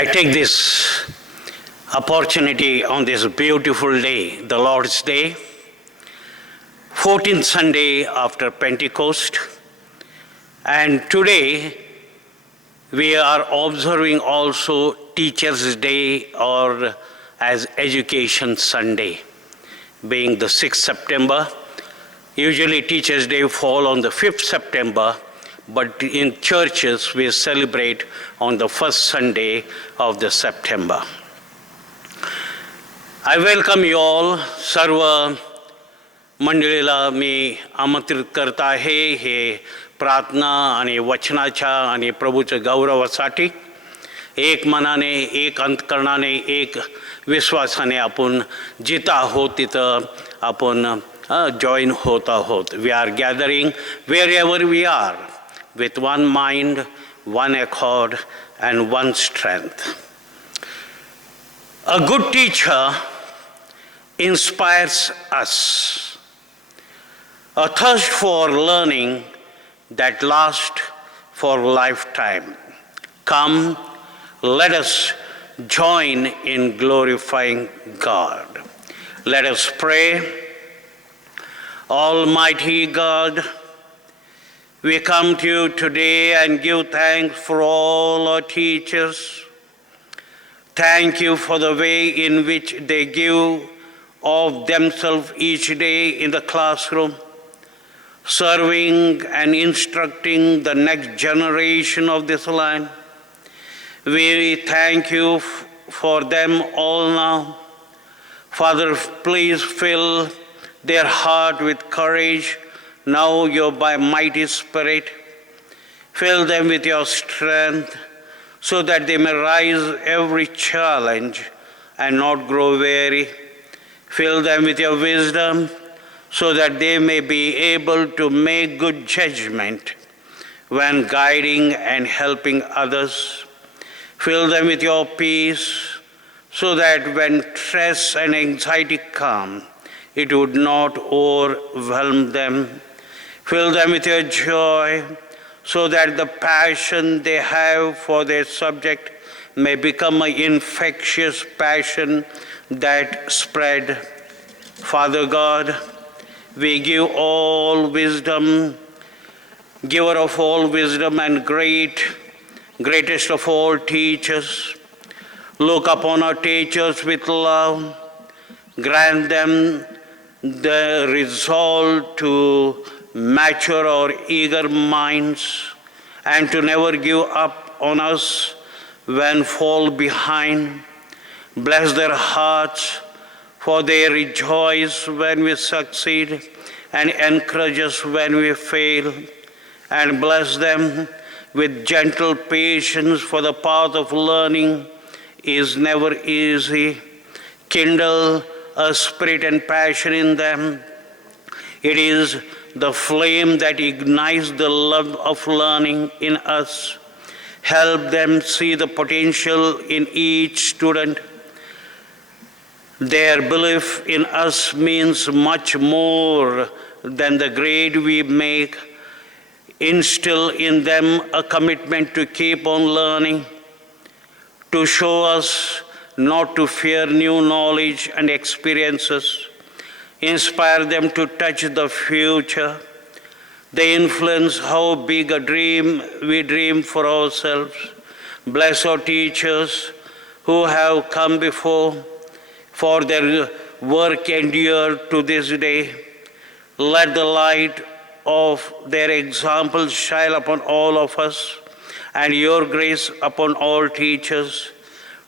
I take this opportunity on this beautiful day, the Lord's Day, 14th Sunday after Pentecost, and today we are observing also Teachers' Day or as Education Sunday, being the 6th September. Usually Teachers' Day fall on the 5th September, but in churches we celebrate on the first Sunday of the September. I welcome you all. सर्व मंडळीला मी आमंत्रित करत आहे हे प्रार्थना आणि वचनाच्या आणि प्रभूच्या गौरवासाठी एक मनाने, एक अंतकरणाने, एक विश्वासाने आपण जिथं आहोत तिथं आपण जॉईन होत आहोत. We are gathering wherever we are with one mind, one accord, and one strength. A good teacher inspires us. A thirst for learning that lasts for a lifetime. Come, let us join in glorifying God. Let us pray. Almighty God, we come to you today and give thanks for all our teachers. Thank you for the way in which they give of themselves each day in the classroom, serving and instructing the next generation of this land. We thank you for them all now. Father, please fill their heart with courage. Now your mighty Spirit, fill them with your strength so that they may rise every challenge and not grow weary. Fill them with your wisdom so that they may be able to make good judgment when guiding and helping others. Fill them with your peace so that when stress and anxiety come, it would not overwhelm them. Fill them with your joy so that the passion they have for their subject may become an infectious passion that spread. Father God, we give all wisdom, giver of all wisdom and greatest of all teachers. Look upon our teachers with love. Grant them the resolve to mature our eager minds and to never give up on us when fall behind. Bless their hearts, for they rejoice when we succeed and encourage us when we fail. And bless them with gentle patience, for the path of learning is never easy. Kindle a spirit and passion in them. It is the flame that ignites the love of learning in us. Help them see the potential in each student. Their belief in us means much more than the grade we make. Instill in them a commitment to keep on learning, to show us not to fear new knowledge and experiences. Inspire them to touch the future. They influence how big a dream we dream for ourselves. Bless our teachers who have come before, for their work endured to this day. Let the light of their example shine upon all of us, and your grace upon all teachers,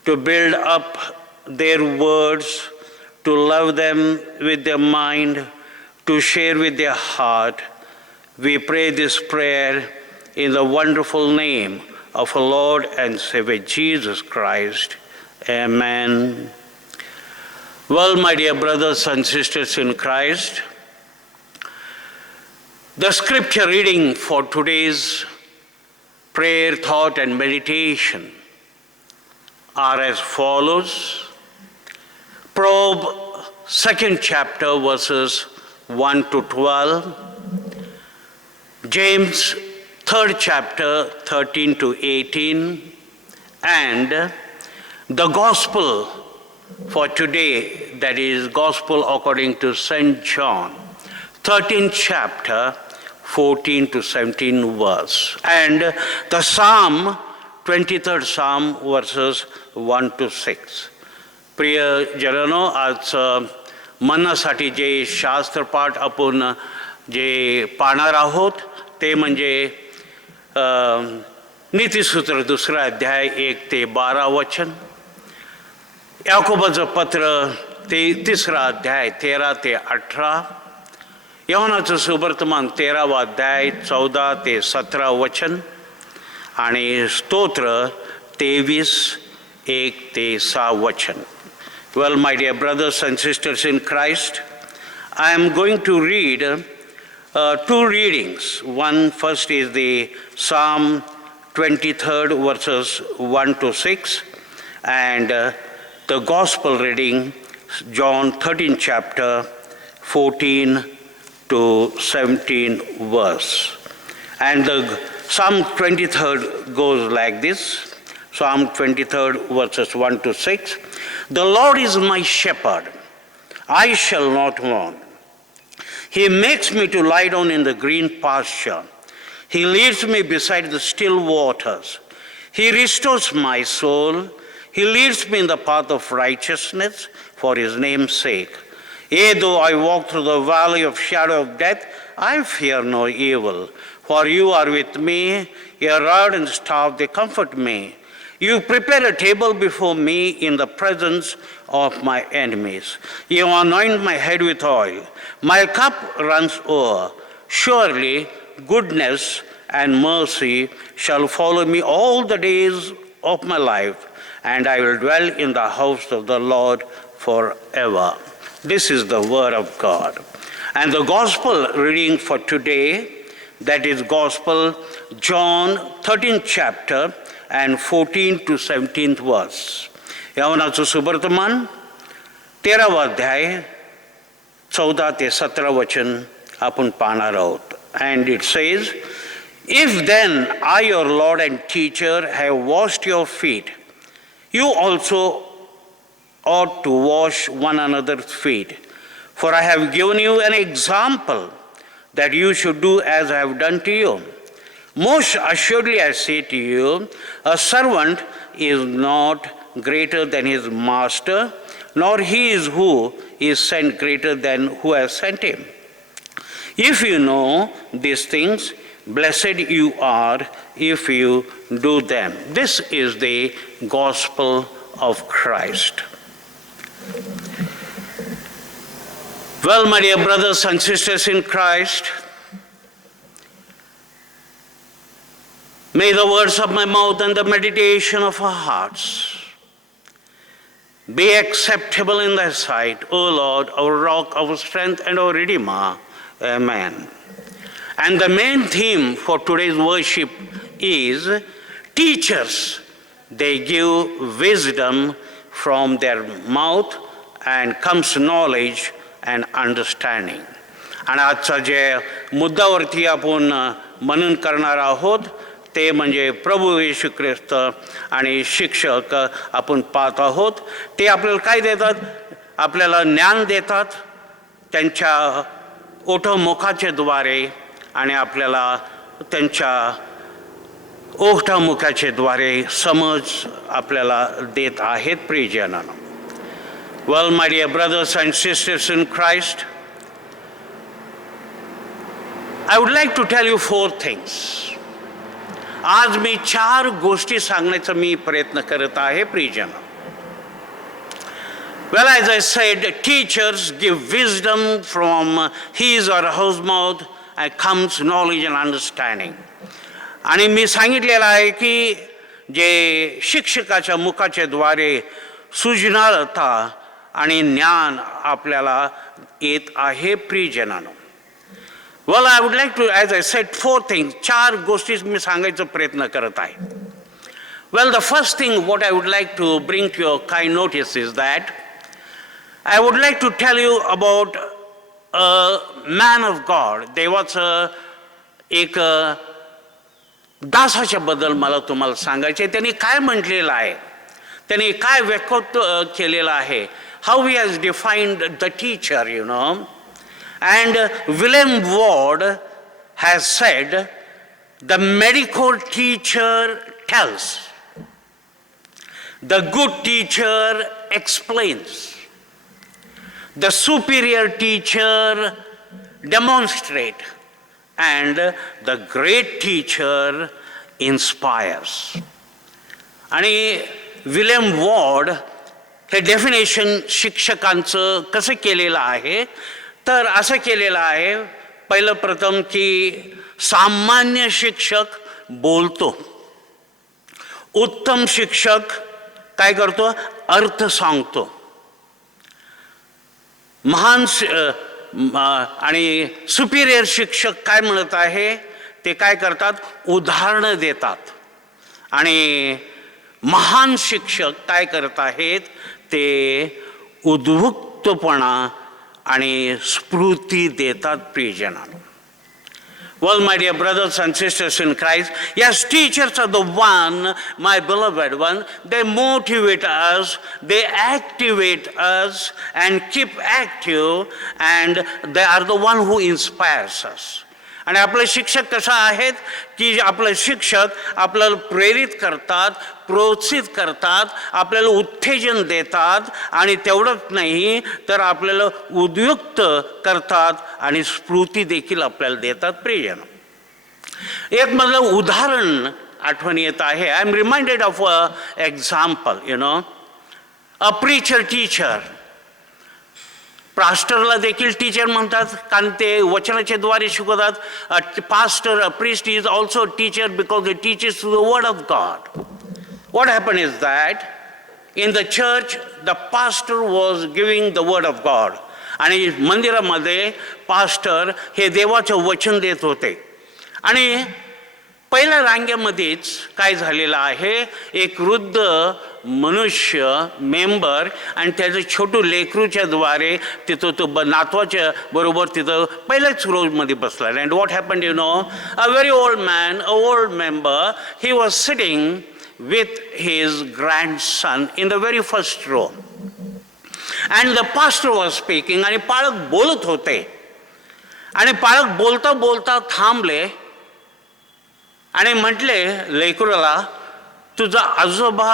to build up their words, to love them with their mind, to share with their heart. We pray this prayer in the wonderful name of our Lord and Savior Jesus Christ. Amen. Well, my dear brothers and sisters in Christ, the scripture reading for today's prayer, thought, and meditation are as follows. Proverbs 2nd chapter verses 1 to 12. James 3rd chapter 13 to 18. And The gospel for today, that is gospel according to St. John, 13th chapter, 14 to 17 verse. And the Psalm, 23rd Psalm, verses 1 to 6. प्रिय जनांनो, आज मनासाठी जे शास्त्रपाठ आपण जे पाहणार आहोत ते म्हणजे नीतिसूत्र 2 अध्याय 1 ते 12 वचन, याकोबाचं पत्र ते 3 अध्याय 13 ते 18, योहानाचं सुवर्तमान 13 अध्याय 14 ते 17 वचन आणि स्तोत्र 23 1 ते 6 वचन. Well, my dear brothers and sisters in Christ, I am going to read two readings. One first is the Psalm 23rd verses 1 to 6, and the Gospel reading, John 13th chapter, 14 to 17 verse. And the Psalm 23rd goes like this. Psalm 23rd verses 1 to 6. The Lord is my shepherd, I shall not want. He makes me to lie down in the green pasture. He leads me beside the still waters. He restores my soul. He leads me in the path of righteousness for his name's sake. Yea, though I walk through the valley of shadow of death, I fear no evil, for you are with me. Your rod and staff, they comfort me. You prepare a table before me in the presence of my enemies. You anoint my head with oil. My cup runs over. Surely goodness and mercy shall follow me all the days of my life, and I will dwell in the house of the Lord forever. This is the word of God. And the gospel reading for today, that is gospel John 13th chapter and 14 to 17th verse. योहानाचं सुवर्तमान 13 अध्याय 14 ते 17 वचन आपण पाहणार आहोत. And it says, if then I, your Lord and teacher, have washed your feet, you also ought to wash one another's feet. For I have given you an example that you should do as I have done to you. Most assuredly I say to you, a servant is not greater than his master, nor he is who is sent greater than who has sent him. If you know these things, blessed you are if you do them. This is the gospel of Christ. Well, my dear brothers and sisters in Christ, may the words of my mouth and the meditation of our hearts be acceptable in thy sight, O Lord, our rock, our strength, and our Redeemer. Amen. And the main theme for today's worship is teachers. They give wisdom from their mouth and comes knowledge and understanding. आणि आजचा जे मुद्द्यावरती आपण मनन करणार आहोत ते म्हणजे प्रभू येशू ख्रिस्त आणि शिक्षक आपण पाहत आहोत. ते आपल्याला काय देतात? आपल्याला ज्ञान देतात त्यांच्या ओठमुखाचे द्वारे आणि आपल्याला त्यांच्या ओठमुखाचे द्वारे समज आपल्याला देत आहेत प्रियजनांनो. Well, my dear brothers and sisters in Christ, I would like to tell you 4 things. आज मी 4 गोष्टी सांगण्याचा मी प्रयत्न करत आहे प्रियजन. Well, as I said, teachers give wisdom from his or her mouth and comes knowledge and understanding. आणि मी सांगितलेलं आहे की जे शिक्षकाच्या मुखाच्या द्वारे सूचनार्था आणि ज्ञान आपल्याला येत आहे प्रियजनांनो. Well, I would like to, as I said, 4 things. 4 गोष्टी मी सांगायचा प्रयत्न करत आहे. Well, the first thing what I would like to bring to your kind notice is that I would like to tell you about a man of God. देवाचं एक दासाच्या बद्दल मला तुम्हाला सांगायचे. त्यांनी काय म्हटलेलं आहे त्यांनी काय व्यक्तित्व केलेलं आहे, how he has defined the teacher, you know. And William Ward has said, the medical teacher tells, the good teacher explains, the superior teacher demonstrates, and the great teacher inspires. आणि विलेम वॉर्ड हे definition शिक्षकांचं कसं केलेलं आहे, तर असं केलेलं आहे, पहिलं प्रथम की सामान्य शिक्षक बोलतो, उत्तम शिक्षक काय करतो, अर्थ सांगतो, महान आणि सुपिरियर शिक्षक काय म्हणत आहे ते काय करतात, उदाहरणं देतात. आणि महान शिक्षक काय करत आहेत ते उद्युक्तपणा आणि स्फूर्ती देतात प्रियजनांनो. Well, my dear brothers and sisters in Christ, yes, teachers are the one, my beloved one, they motivate us, they activate us and keep active, and they are the one who inspires us. आणि आपले शिक्षक कसे आहेत की आपले शिक्षक आपल्याला प्रेरित करतात, प्रोत्साहित करतात, आपल्याला उत्तेजन देतात, आणि तेवढंच नाही तर आपल्याला उद्युक्त करतात आणि स्फूर्ती देखील आपल्याला देतात. प्रियजन, एक मला उदाहरण आठवण येत आहे. I am reminded of a example, you know. A preacher teacher, पास्टरला देखील टीचर म्हणतात कारण ते वचनाच्या द्वारे शिकवतात. Pastor, a priest is also teacher because it teaches the word of God. What happen is that in the church the pastor was giving the word of God, आणि मंदिरामध्ये पास्टर हे देवाचं वचन देत होते. आणि पहिल्या रांगेमध्येच काय झालेलं आहे, एक वृद्ध मनुष्य मेंबर आणि त्याचं छोटू लेकरूच्या द्वारे तिथं तो नातवाच्या बरोबर तिथं पहिल्याच रोजमध्ये बसला. And what happened, you know, a very old man, a old member, he was sitting with his grandson in the very first row. And the pastor was speaking, आणि पालक बोलत होते, आणि पालक बोलता बोलता थांबले आणि म्हटले लेकरूला, तुझा आजोबा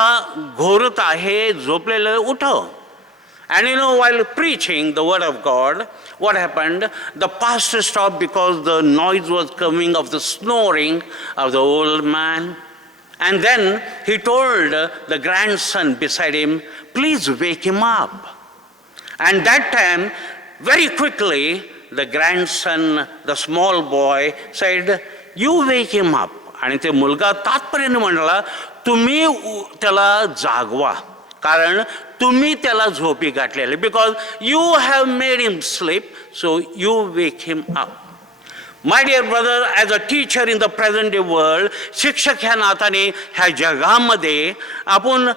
घोरत आहे, झोपलेलं, उठव. And you know, while preaching the word of God, what happened? The pastor stopped because the noise was coming of the snoring of the old man. And then he told the grandson beside him, please wake him up. And that time, very quickly, the grandson, the small boy, said, you wake him up. आणि ते मुलगा तात्पर्याने म्हणाला, तुम्ही त्याला जागवा, कारण तुम्ही त्याला झोपी गाठलेले, because you have made him sleep, so you wake him up. My dear brother, as a teacher in the present day world, शिक्षक ह्या नात्याने ह्या जगामध्ये आपण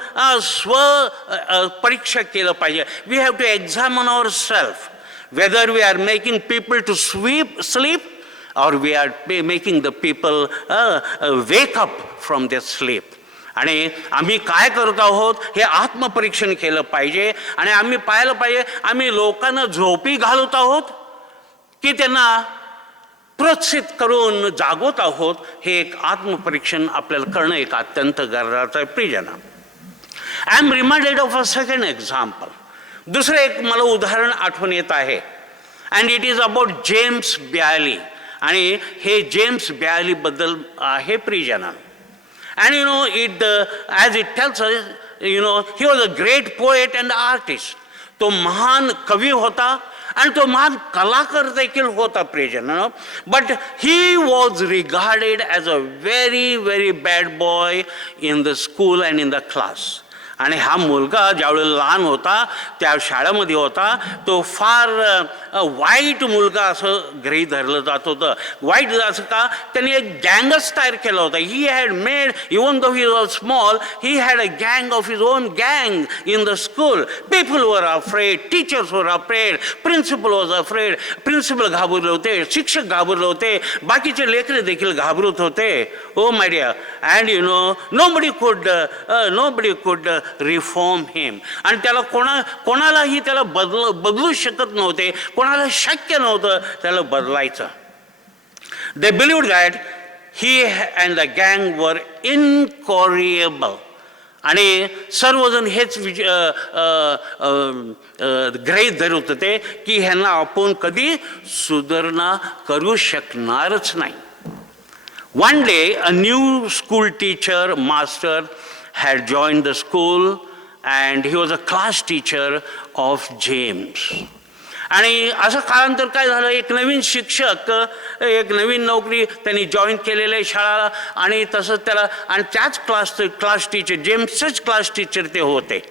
परीक्षा केलं पाहिजे. We have to examine our self whether we are making people to sleep or we are making the people wake up from their sleep. आणि आम्ही काय करत आहोत हे आत्मपरीक्षण केलं पाहिजे. आणि आम्ही पाहिलं पाहिजे, आम्ही लोकांना झोपी घालत आहोत की त्यांना प्रोत्साहित करून जागवत आहोत, हे एक आत्मपरीक्षण आपल्याला करणं एक अत्यंत गरजेचं आहे. प्रियजन, I am reminded of a second example. दुसरं एक मला उदाहरण आठवण येत आहे, and it is about James Bailey. आणि हे जेम्स ब्याली बद्दल आहे प्रियजन. And you know it as it tells us, you know, he was a great poet and artist. तो महान कवी होता आणि तो महान कलाकार देखील होता प्रियजन. But he was regarded as a very very bad boy in the school and in the class. आणि हा मुलगा ज्यावेळेला लहान होता त्या शाळेमध्ये होता, तो फार वाईट मुलगा असं गृहीत धरलं जात होतं. वाईट असं का, त्यांनी एक गँगच तयार केला होता. He had made, even though he was small, he had a गँग ऑफ हिज ओन गँग in the school. People were afraid, teachers were afraid, principal was afraid. Principal घाबरले होते, शिक्षक घाबरले होते, बाकीचे लेकरे देखील घाबरत होते. Oh my dear, and you know, nobody could reform him. आणि त्याला कोणालाही त्याला बदलू शकत नव्हते, कोणाला शक्य नव्हतं त्याला बदलायचं. They believed that he and the gang were incorrigible. आणि सर्वजण हेच गृहीत धरत होते की ह्यांना आपण कधी सुधारणा करू शकणारच नाही. One day, a new school teacher, master, had joined the school, and he was a class teacher of James. आणि असं कालांतर काय झालं, एक नवीन शिक्षक, एक नवीन नोकरी त्यांनी जॉईन केलेलं आहे शाळेला, आणि तसंच त्याला आणि त्याच क्लास टीचर, जेम्सचेच क्लास टीचर ते होते.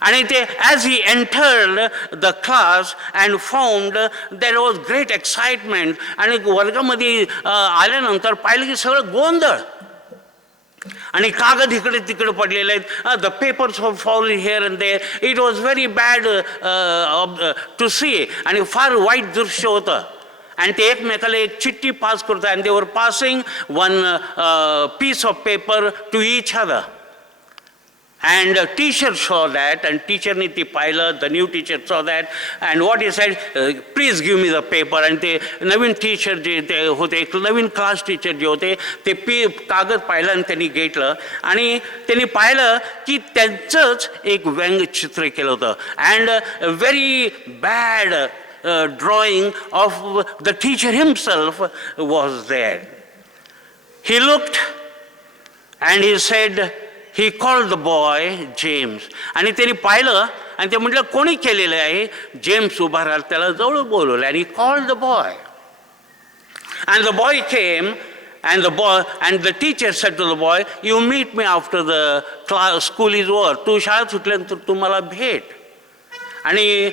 आणि ते as he entered the class and found that was great excitement. आणि वर्गामध्ये आल्यानंतर पाहिलं की सगळं गोंधळ आणि कागद इकडे तिकडे पडलेले आहेत. The papers of fall here and there. It was very bad to see. आणि फार वाईट दृश्य होतं. आणि ते एकमेकाला एक चिठ्ठी पास करतात. And they were passing one piece of paper to each other. And teacher saw that, and teacher ni ti पाहिलं, the new teacher saw that, and what he said, please give me the paper. And ते नवीन teacher जे ते होते, एक नवीन class teacher जे होते ते कागद पाहिलं आणि त्यांनी घेतलं आणि त्यांनी पाहिलं की त्यांचंच एक व्यंगचित्र केलं होतं. And very bad drawing of the teacher himself was there. He looked and he said, he called the boy James. आणि त्यांनी पाहिलं आणि ते म्हटलं कोणी केलेलं आहे. जेम्स उभा राहिला, त्याला जवळ बोलवलं आणि called the boy. And the boy came, and the teacher said to the boy, you meet me after the school is over. तू शाळा सुटल्यानंतर तू मला भेट. आणि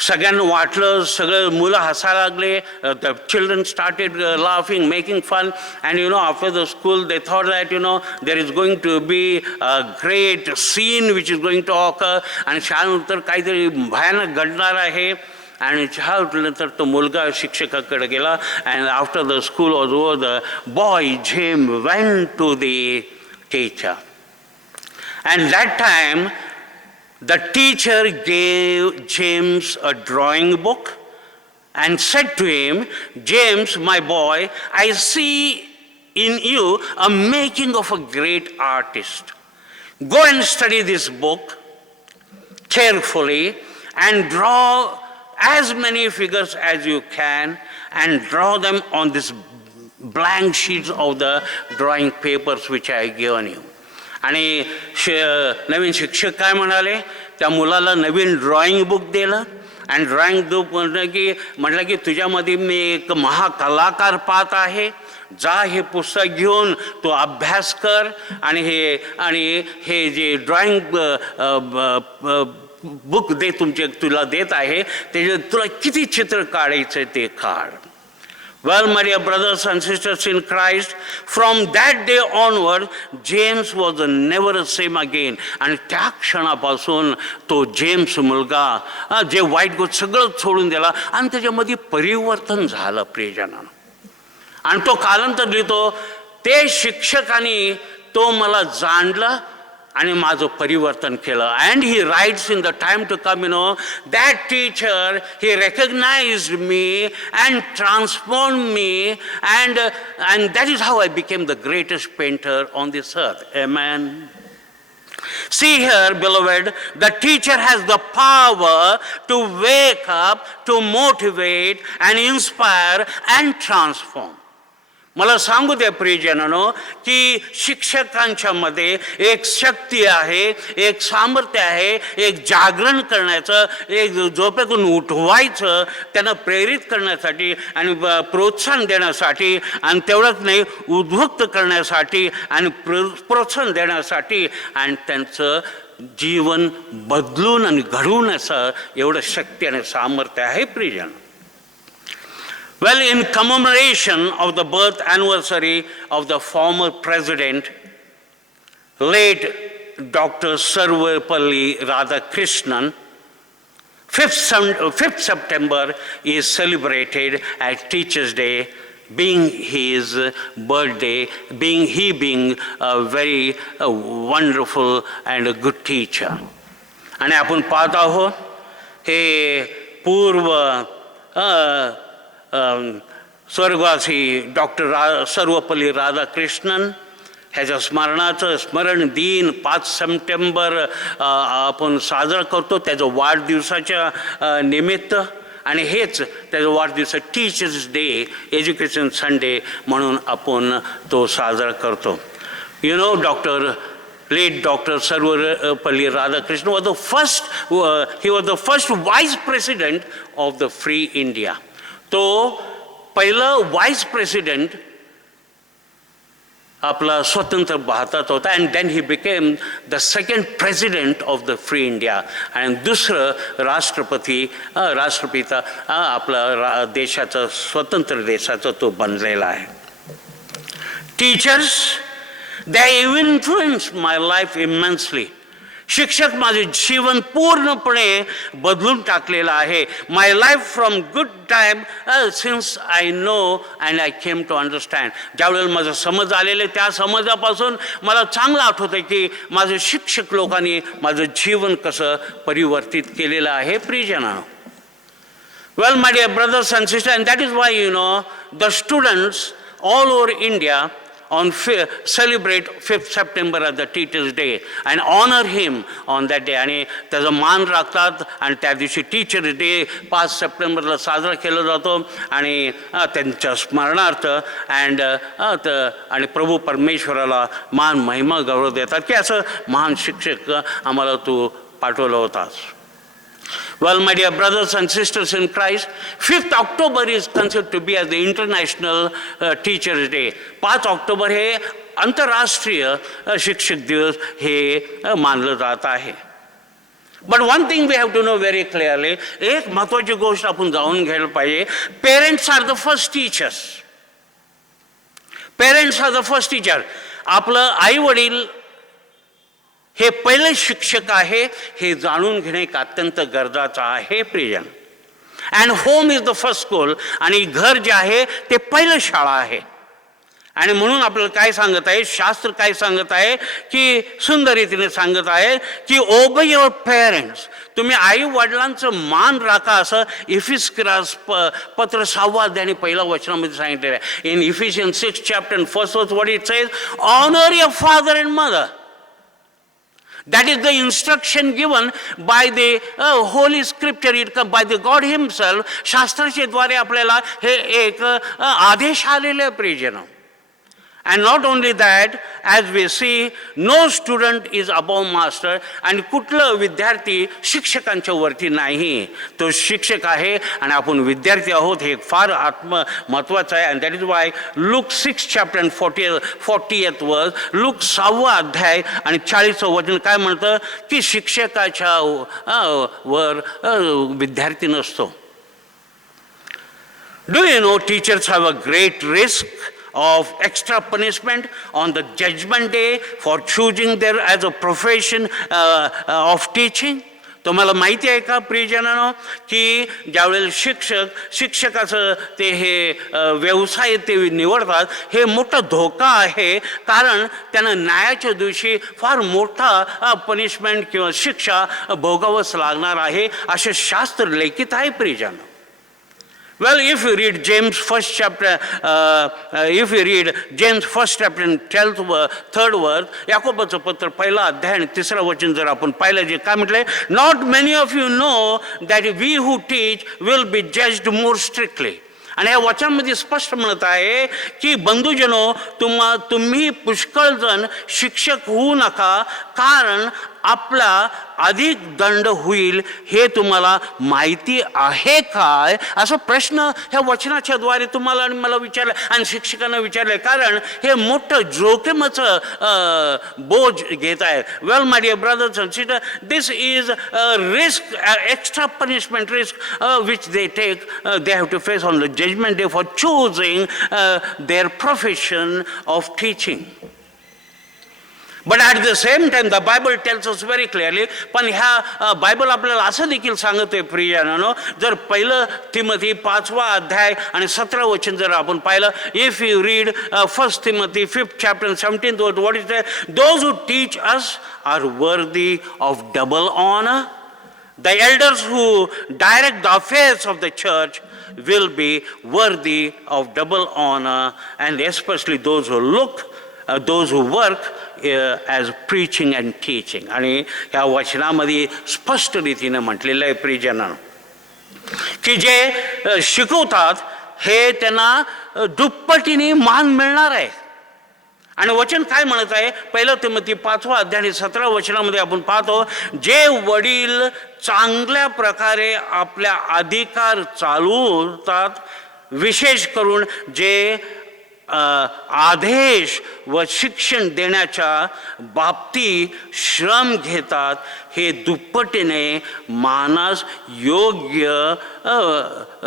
सगळ्यांना वाटलं, सगळं मुलं हसायला लागले. The children started laughing, making fun, and after the school they thought that there is going to be a great scene which is going to occur. आणि शाळेनंतर काहीतरी भयानक घडणार आहे. आणि शाळा उठल्यानंतर तो मुलगा शिक्षकाकडे गेला. and after the school was over, the boy James went to the teacher. And that time the teacher gave James a drawing book and said to him, James, my boy, I see in you a making of a great artist. Go and study this book carefully and draw as many figures as you can and draw them on this blank sheets of the drawing papers which I have given you. आणि नवीन शिक्षक काय म्हणाले, त्या मुलाला नवीन drawing book दिलं. आणि drawing book म्हटलं की तुझ्यामध्ये मी एक महाकलाकार पाहत आहे. जा हे पुस्तक घेऊन तो अभ्यास कर. आणि हे जे ड्रॉइंग बुक तुला देत आहे त्याच्यात तुला किती चित्र काढायचं ते काढ. Well, my dear brothers and sisters in Christ, from that day onward, James was never the same again. आणि त्या क्षणापासून तो जेम्स मुलगा जे वाईट गोष्ट सगळं सोडून दिला आणि त्याच्यामध्ये परिवर्तन झालं प्रियजनानं. आणि तो कालांतर लिहितो, ते शिक्षकांनी तो मला जाणलं आणि माझं परिवर्तन केलं. And he writes in the time to come, that teacher, he recognized me and transformed me, and that is how I became the greatest painter on this earth. Amen. See here, beloved, the teacher has the power to wake up, to motivate and inspire and transform. मला सांगू द्या प्रियजनांनो की शिक्षकांच्या मध्ये एक शक्ती आहे, एक सामर्थ्य आहे, एक जागरण करण्याचं, एक झोपेतून उठवायचं, त्यांना प्रेरित करण्यासाठी आणि प्रोत्साहन देण्यासाठी आणि तेवढंच नाही उद्युक्त करण्यासाठी आणि प्रोत्साहन देण्यासाठी आणि त्यांचं जीवन बदलून आणि घडवण्याचं एवढं शक्ती आणि सामर्थ्य आहे प्रियजन. Well, in commemoration of the birth anniversary of the former president, late Dr. Sarvepalli Radhakrishnan, 5th September is celebrated as Teachers' Day being his birthday, being a very wonderful and a good teacher. आणि आपण पाहत आहोत हे पूर्व स्वर्गवासी doctor Sarvepalli Radhakrishnan ह्याच्या स्मरणाचं स्मरण दिन 5 सप्टेंबर आपण साजरा करतो त्याचं वाढदिवसाच्या निमित्त. आणि हेच त्याचा वाढदिवस टीचर्स डे, एज्युकेशन संडे म्हणून आपण तो साजरा करतो. You know late Dr. Sarvepalli Radhakrishnan was the first, he was the first vice president of the Free India. तो पहिला vice president आपला स्वतंत्र भारतात होता, and then he became the second president of the Free India. आणि दुसरं राष्ट्रपिता आपला देशाचा स्वतंत्र देशाचा तो बनलेला आहे. Teachers, they have influenced my life immensely. शिक्षक माझे जीवन पूर्णपणे बदलून टाकलेलं आहे. My life from good time since I know and I came to understand. ज्यावेळेला माझं समज आलेलं त्या समजापासून मला चांगलं आठवतं की माझे शिक्षक लोकांनी माझं जीवन कसं परिवर्तित केलेलं आहे. प्रियजनांनो, well my dear brothers and sisters, and that is why the students all over India celebrate 5th September as the Teachers' Day and honor him on that day. आणि त्याचा मान राखतात आणि त्या दिवशी टीचर्स डे 5 सप्टेंबरला साजरा केला जातो आणि त्यांच्या स्मरणार्थ आणि प्रभू परमेश्वराला मान महिमा गौरव देतात की असं महान शिक्षक आम्हाला तू पाठवला होतास. Well, my dear brothers and sisters in Christ, 5th October is considered to be as the International Teachers' Day. 5 October हे आंतरराष्ट्रीय शिक्षक दिवस हे मानलं जात आहे. But one thing we have to know very clearly, एक महत्त्वाची गोष्ट आपण जाणून घ्यायला पाहिजे. Parents are the first teachers. Parents are the first teacher. आपलं आई वडील हे पहिले शिक्षक आहे हे जाणून घेणे एक अत्यंत गरजेचं आहे. प्रियजन, and home is the first school. आणि घर जे आहे ते पहिलं शाळा आहे. आणि म्हणून आपल्याला काय सांगत आहे, शास्त्र काय सांगत आहे की सुंदर रीतीने सांगत आहे की ओबे युअर पेरेंट्स. तुम्ही आई वडिलांचं मान राखा असं इफिसियन्स पत्र 6व्या अध्यायाने पहिल्या वचनामध्ये सांगितलेलं आहे. In Ephesians 6 chapter and 1st verse what it says, honor your father and mother. That is the instruction given by the Holy Scripture, by the God Himself. शास्त्राच्या द्वारे आपल्याला हे एक आदेश आलेले प्रियजन. And not only that, as we see, no student is above master. आणि कुठलं विद्यार्थी शिक्षकांच्या वरती नाही. तो शिक्षक आहे आणि आपण विद्यार्थी आहोत. हे फार महत्त्वाचं आहे. And that is why Luke 6 chapter and 40th verse, Luke 6वा अध्याय आणि 40चं वचन काय म्हणतं की शिक्षकाच्या वर विद्यार्थी नसतो. Do you know teachers have a great risk of extra punishment on the judgment day for choosing their as a profession of teaching? तुम्हाला माहिती आहे का प्रियजनांनो की ज्यावेळेला शिक्षकाचं ते हे व्यवसाय ते निवडतात हे मोठा धोका आहे. कारण त्यांना न्यायाच्या दिवशी फार मोठा पनिशमेंट किंवा शिक्षा भोगावंच लागणार आहे असे शास्त्र लेखित आहे प्रियजनांनो. Well, if you read James 1st chapter, if you read James 1st chapter and 3rd verse, याकोबाचं पत्र पहिला अध्याय आणि 3रं वचन जर आपण पाहिलं जे काय म्हटलंय, not many of you know that we who teach will be judged more strictly. आणि या वचनामध्ये स्पष्ट म्हणत आहे की बंधुजनो, तुम्ही पुष्कळ जण शिक्षक होऊ नका कारण आपला अधिक दंड होईल हे तुम्हाला माहिती आहे काय. असा प्रश्न ह्या वचनाच्या द्वारे तुम्हाला आणि मला विचारलं आणि शिक्षकांना विचारलं कारण हे मोठं जोखीमचं बोज घेत आहे. Well my dear brothers and sister, this is risk, extra punishment risk which they take, they have to face on the judgment day for choosing their profession of teaching. But at the same time, the Bible tells us very clearly, पण ह्या Bible आपल्याला असं देखील सांगतोय प्रियजनांनो, जर पहिलं तिमोथी 5वा अध्याय आणि 17 वचन जर आपण पाहिलं, if you read 1 Timothy 5th chapter and 17th word, what is there? Those who teach us are worthy of double honor. The elders who direct the affairs of the church will be worthy of double honor, and especially those who work as preaching and teaching. आणि ह्या वचनामध्ये स्पष्ट रीतीने म्हटलेलं आहे प्रियजनांनो, की जे शिकवतात हे त्यांना दुप्पटीने मान मिळणार आहे. आणि वचन काय म्हणत आहे? पहिलं तिमोथी 5वा अध्याय 17 वचनामध्ये आपण पाहतो, जे वडील चांगल्या प्रकारे आपल्या अधिकार चालवतात, विशेष करून जे आदेश व शिक्षण देण्याच्या बाबतीत श्रम घेतात, हे दुप्पटीने मानास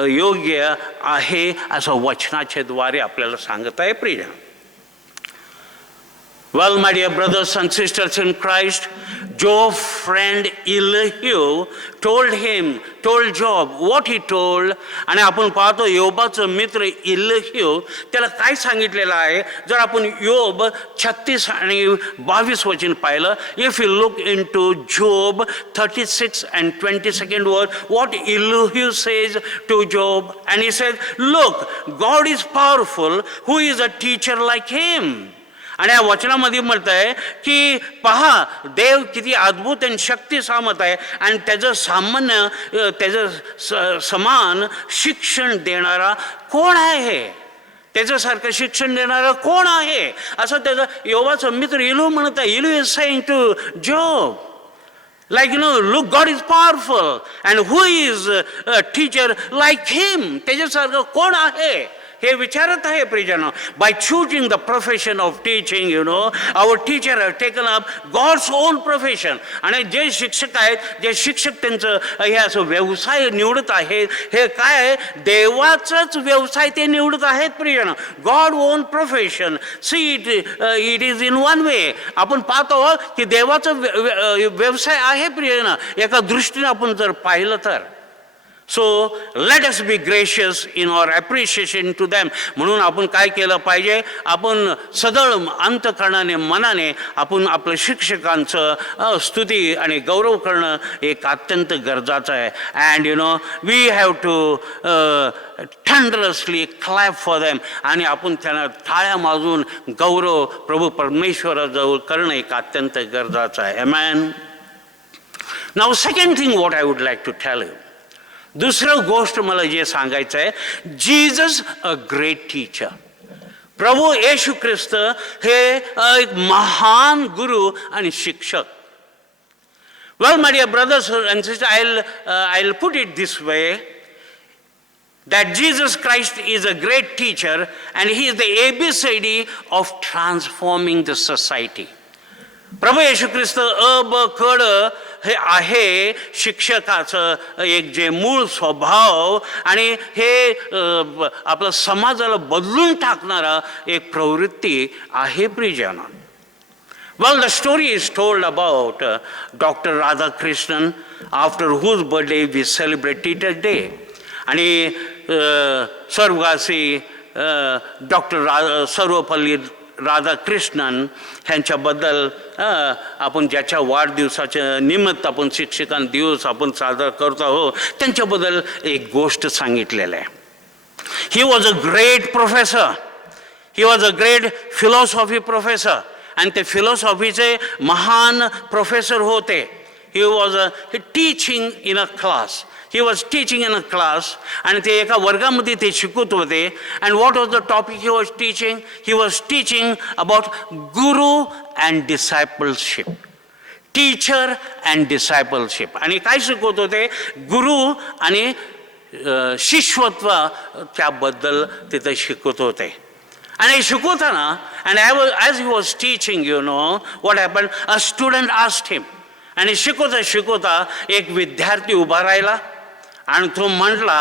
योग्य आहे असं वचनाच्या द्वारे आपल्याला सांगत आहे प्रिय. Well, my dear brothers and sisters in Christ, Job's friend Elihu told Job what he told. आणि आपण पाहतो योबाचं मित्र इल्यहू त्याला काय सांगितलेलं आहे. जर आपण योब 36 आणि 22 वचन पाहिलं, if you look into Job 36 and 22nd word, what Elihu says to Job, and he says, look, God is powerful, who is a teacher like him. आणि या वचनामध्ये म्हणत आहे की पहा, देव किती अद्भुत आणि शक्ती सामत आहे, आणि त्याचं समान शिक्षण देणारा कोण आहे, त्याच्यासारखं शिक्षण देणारा कोण आहे असं त्याचा योबाचा मित्र इल्यहू म्हणत आहे. Elihu is saying to Job, like, look, God is powerful, and who is a teacher like him. त्याच्यासारखं कोण आहे हे विचारत आहे प्रियजनो. By choosing the profession of teaching, our teacher have taken up God's own profession. आणि जे शिक्षक आहेत, जे शिक्षक त्यांचं हे असं व्यवसाय निवडत आहेत, हे काय आहे, देवाचाच व्यवसाय ते निवडत आहेत प्रियजनो. God own profession. See it is in one way. आपण पाहतो की देवाचा व्यवसाय आहे प्रियजनो, एका दृष्टीने आपण जर पाहिलं तर. So let us be gracious in our appreciation to them. म्हणून आपण काय केलं पाहिजे, आपण सदळ अंतःकरणाने मनाने आपण आपल्या शिक्षकांचं स्तुती आणि गौरव करणं एक अत्यंत गरजेचं आहे. and we have to thunderously clap for them. आणि आपण त्यांना टाळ्या वाजवून गौरव प्रभू परमेश्वराजवळ करणं एक अत्यंत गरजेचं आहे. Amen. Now second thing what I would like to tell you, दुसरं गोष्ट मला जे सांगायचं आहे, जीसस अ ग्रेट टीचर. प्रभू येशू ख्रिस्त हे एक महान गुरु आणि शिक्षक. Well, my dear brothers and sisters, I'll put it this way, that Jesus Christ is a great teacher and he is the ABCD of transforming the society. प्रभू येशू ख्रिस्त क हे आहे शिक्षकाचं एक जे मूळ स्वभाव, आणि हे आपलं समाजाला बदलून टाकणारा एक प्रवृत्ती आहे प्रियजन. Well, the story is told about Dr. Radhakrishnan, after whose birthday we celebrate Teacher's Day. आणि स्वर्गवासी डॉक्टर सर्वपल्ली राधाकृष्णन ह्यांच्याबद्दल आपण ज्याच्या वाढदिवसाच्या निमित्त आपण शिक्षकांचा दिवस आपण साजरा करतो आहोत, त्यांच्याबद्दल एक गोष्ट सांगितलेलं आहे. ही was a great professor, he was a great philosophy professor, आणि ते फिलॉसॉफीचे महान प्रोफेसर होते. He was teaching in a class. He was teaching in a class, and ते एका वर्गामध्ये ते शिकवत होते. And what was the topic he was teaching? He was teaching about guru and discipleship, teacher and discipleship. आणि काय शिकवत होते? गुरु आणि शिष्यत्व त्याबद्दल तिथे शिकवत होते. आणि शिकवताना, and as he was teaching, what happened? A student asked him. आणि शिकवता एक विद्यार्थी उभा राहिला आणि तो म्हटला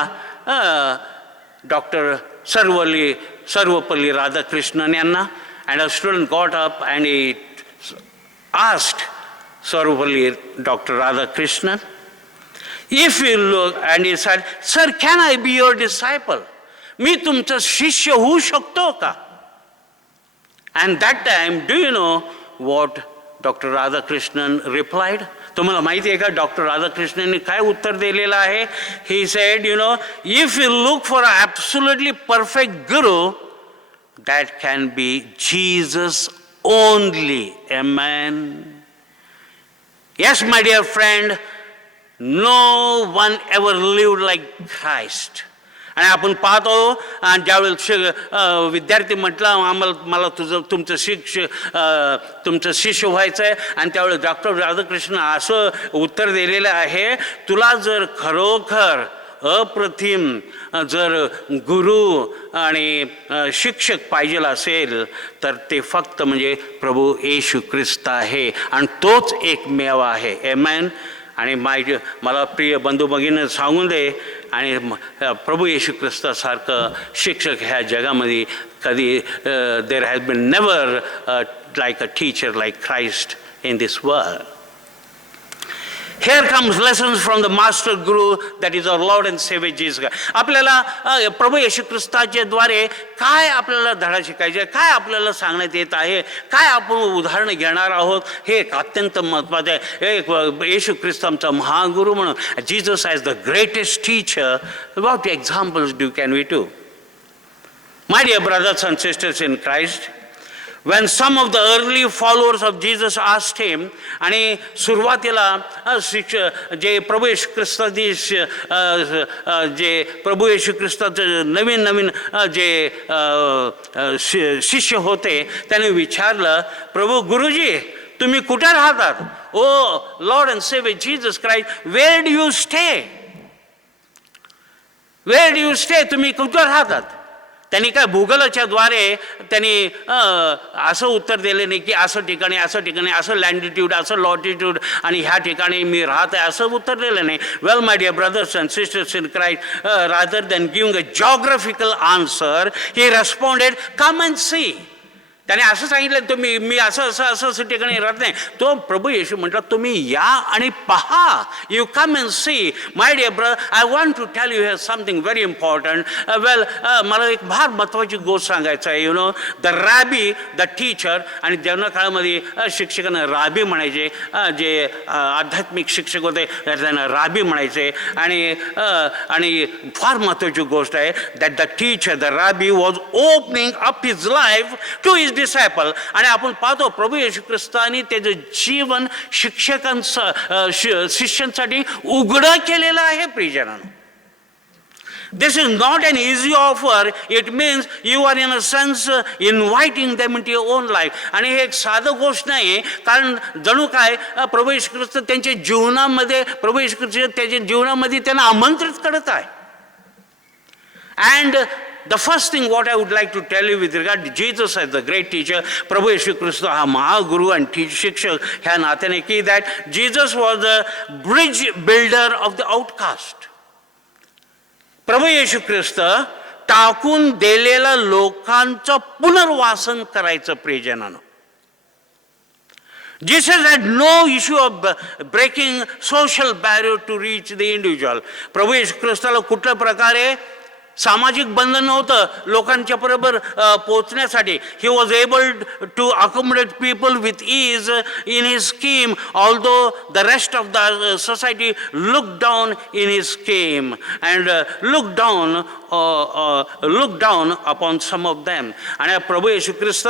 डॉक्टर सर्वपल्ली राधाकृष्णन यांना. and a student got up and he asked Sarvapalli Dr. Radhakrishnan, if you look, and he said, sir, can I be your disciple? मी तुमचा शिष्य होऊ शकतो का? And that time, do you know what Dr. Radhakrishnan replied? तुम्हाला माहिती आहे का doctor राधाकृष्णनने काय उत्तर दिलेलं आहे? He said, if you look for an absolutely perfect guru, that can be Jesus only. Amen. Yes, my dear friend, no one ever lived like Christ. आणि आपण पाहतो, आणि ज्यावेळेस विद्यार्थी म्हटलं मला तुमचं शिष्य व्हायचं आहे, आणि त्यावेळेस डॉक्टर राधाकृष्ण असं उत्तर दिलेलं आहे, तुला जर खरोखर अप्रतिम जर गुरु आणि शिक्षक पाहिजे असेल तर ते फक्त म्हणजे प्रभू येशू ख्रिस्त आहे, आणि तोच एकमेव आहे. आमेन. आणि मला प्रिय बंधू भगिनी सांगून दे, आणि प्रभू येशू ख्रिस्तासारखं शिक्षक ह्या जगामध्ये कधी there has been never like a teacher like Christ in this world. Here comes lessons from the master guru, that is our Lord and Savior Jesus Christ. आपल्याला प्रभू येशू ख्रिस्ताच्या द्वारे काय आपल्याला धडा शिकायचे, काय आपल्याला सांगण्यात येत आहे, काय आपण उदाहरण घेणार आहोत, हे एक अत्यंत महत्त्वाचं आहे. एक येशू ख्रिस्त आमचा महागुरु म्हणून, Jesus as the greatest teacher. What examples can we do? My dear brothers and sisters in Christ, when some of the early followers of Jesus asked him, आणि सुरुवातीला जे प्रभू येशू ख्रिस्ताची जे प्रभू येशू ख्रिस्ताचे नवीन जे शिष्य होते त्यांनी विचारलं, प्रभू गुरुजी तुम्ही कुठे राहतात? O lord and saviour Jesus Christ, where do you stay? Where do you stay? तुम्ही कुठे राहतात? त्यांनी काय भूगोलाच्या द्वारे त्यांनी असं उत्तर दिले नाही की असं ठिकाणी असं लँडिट्यूड असं लॉटिट्यूड आणि ह्या ठिकाणी मी राहत आहे असं उत्तर दिलं नाही. Well my dear brothers and sisters in Christ, rather than giving a geographical answer, he responded, come and see. त्याने असं सांगितलं मी असं ठिकाणी राहत नाही. तो प्रभू येशू म्हटला तुम्ही या आणि पहा. You come and see. My dear brother, I want to tell you here something very important. Well मला एक फार महत्त्वाची गोष्ट सांगायचं आहे. द रॅबी, द टीचर, आणि जेवणा काळामध्ये शिक्षकांना राबी म्हणायचे, जे आध्यात्मिक शिक्षक होते त्यांना राबी म्हणायचे. आणि फार महत्त्वाची गोष्ट आहे that the teacher, the rabbi was opening up his life to his disciple. आणि आपण पाहतो प्रभू येशू ख्रिस्तानी त्याचं जीवन शिष्यांसाठी उघडं केलेलं आहे. प्रियजनांनो, this is not an easy offer. It means you are in a sense inviting them into your own life. आणि हे एक साधं गोष्ट नाही, कारण जणू काय प्रभू येशू ख्रिस्त त्यांच्या जीवनामध्ये प्रभू येशू ख्रिस्त त्याच्या जीवनामध्ये त्यांना आमंत्रित करत आहे. And the first thing what I would like to tell you with regard to Jesus as the great teacher, प्रभू येशू ख्रिस्त हा महागुरु आणि शिक्षक ह्या नात्याने, की that Jesus was the bridge builder of the outcast. प्रभू येशू ख्रिस्त टाकून दिलेल्या लोकांचं पुनर्वासन करायचं. प्रियजनांनो, Jesus had no issue of breaking social barrier to reach the individual. प्रभू येशू ख्रिस्ताला कुठल्या प्रकारे सामाजिक बंधन नव्हतं लोकांच्या बरोबर पोहोचण्यासाठी. He was able to accommodate people with ease in his scheme, although the rest of the society look down in his scheme and look down upon some of them. आणि प्रभू येशू ख्रिस्त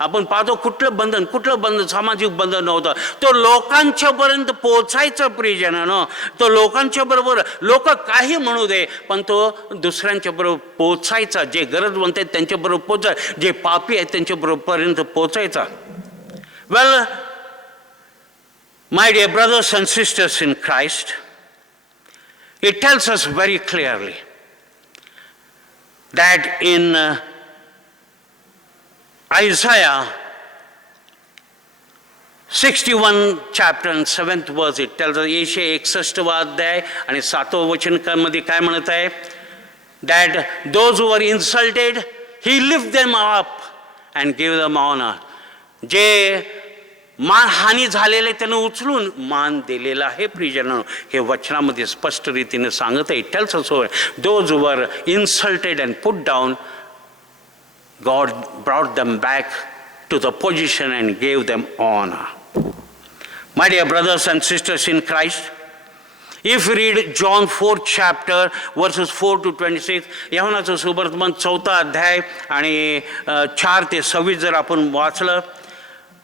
आपण पाहतो कुठलं बंधन सामाजिक बंधन नव्हतं. तो लोकांच्यापर्यंत पोचायचं. प्रियजनांनो, तो लोकांच्या बरोबर लोक काही म्हणू दे, पण तो दुसऱ्यांच्या बरोबर पोचायचा. जे गरजवंत आहेत त्यांच्याबरोबर पोचायचा, जे पापी आहेत त्यांच्याबरोबरपर्यंत पोचायचा. Well my dear brothers and sisters in Christ, it tells us very clearly that in Isaiah 61 chapter and 7th verse, it tells us, येशे 61 अध्याय आणि 7वं वचन मध्ये काय म्हणत आहे? That those who were insulted, he lift them up and give them honor. जे मानहानी झालेले त्यानं उचलून मान दिलेला आहे. प्रियजनांनो, हे वचनामध्ये स्पष्ट रीतीने सांगत आहे. Tells us those were insulted and put down, God brought them back to the position and gave them honor. My dear brothers and sisters in Christ, if you read John 4th chapter verses 4 to 26, यूहन्नाचं सुवर्तमान 4था अध्याय आणि 4 ते 26 जर आपण वाचलं,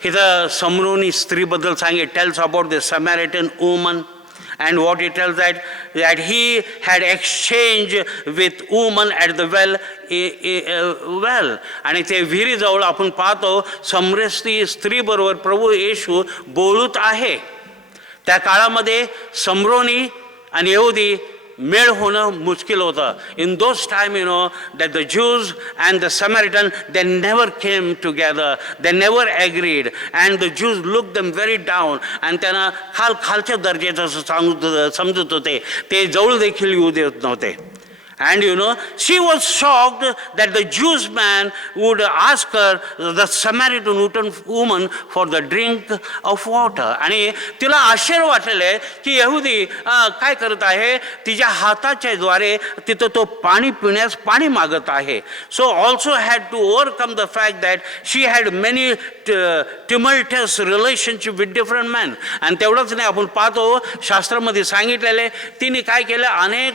इथं समरोनी स्त्रीबद्दल सांगे. Tells about the Samaritan woman and what it tells that he had exchanged with woman at the well आणि ते विहिरीजवळ आपण पाहतो समरस्ती स्त्री बरोबर प्रभू येशू बोलत आहे. त्या काळामध्ये समरोनी आणि यहुदी मेळ होणं मुश्किल होतं. In those time, that the Jews and the Samaritan, they never came together, they never agreed, and the Jews looked them very down, and त्यांना खालच्या दर्जाचं समजत होते. ते जवळ देखील येऊ देत नव्हते. And she was shocked that the Jewish man would ask her, the Samaritan woman, for the drink of water. आणि तिला आश्चर्य वाटले की यहुदी काय करत आहे, तिच्या हाताच्या द्वारे तिथं तो पाणी पिण्यास पाणी मागत आहे. So also had to overcome the fact that she had many tumultuous relationship with different men. आणि तेवढंच नाही, आपण पाहतो शास्त्रामध्ये सांगितलेले तिने काय केलं, अनेक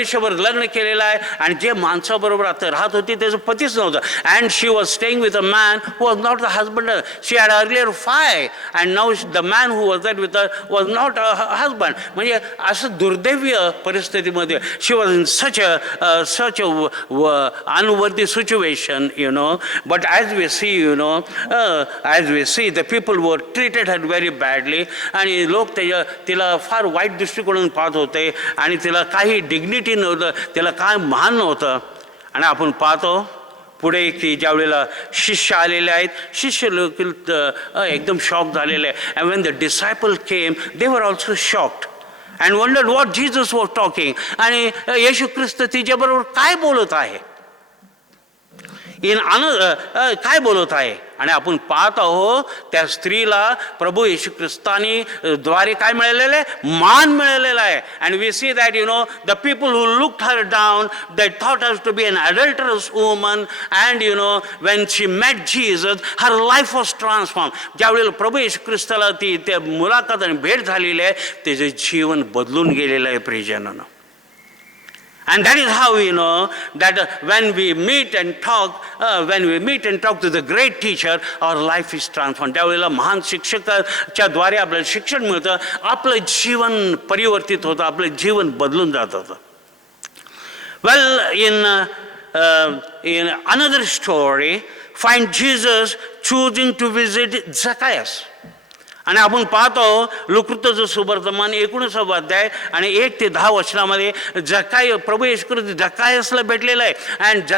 मनुष्यावर लग्न केलेलं आहे आणि जे माणसाबरोबर आता राहत होती त्याचं पतीच नव्हतं. And she was staying with a man who was not the husband. She had earlier 5 and now the man who was that with her was not a husband. म्हणजे असं दुर्दैव्य परिस्थितीमध्ये she was in such a unworthy situation, but as we see, the people were treated her very badly. आणि लोक तिला फार वाईट दृष्टिकोनातून पाहत होते आणि तिला काही डिग्निटी नव्हतं, त्याला काय मान नव्हतं. आणि आपण पाहतो पुढे की ज्या वेळेला शिष्य आलेले आहेत, शिष्य लोक एकदम शॉक झालेले आहे. And when the disciple came they were also shocked and wondered what Jesus was talking. आणि येशू ख्रिस्त तिच्याबरोबर काय बोलत आहे, काय बोलत आहे. आणि आपण पाहत आहोत त्या स्त्रीला प्रभू येशू ख्रिस्तानी द्वारे काय मिळालेलं आहे, मान मिळालेला आहे. And we see that the people who looked her down, they thought her to be an adulterous woman. And when she met Jesus her life was transform. ज्यावेळेला प्रभू येशू ख्रिस्ताला ती त्या मुलाखत आणि भेट झालेली आहे, त्याचं जीवन बदलून गेलेलं आहे प्रियजनांनो. And that is how we know that when we meet and talk to the great teacher, our life is transformed. त्यावेळेला महान शिक्षकाच्या द्वारे आपल्याला शिक्षण मिळतं, आपलं जीवन परिवर्तित होतं, आपलं जीवन बदलून जात होतं. Well, in another story, find Jesus choosing to visit Zacchaeus. आणि आपण पाहतो लुकृतचं सुवर्तमान 19 अध्याय आणि 1 ते 10 वचनामध्ये प्रभू येशू ख्रिस्त जकायसला भेटलेला आहे. And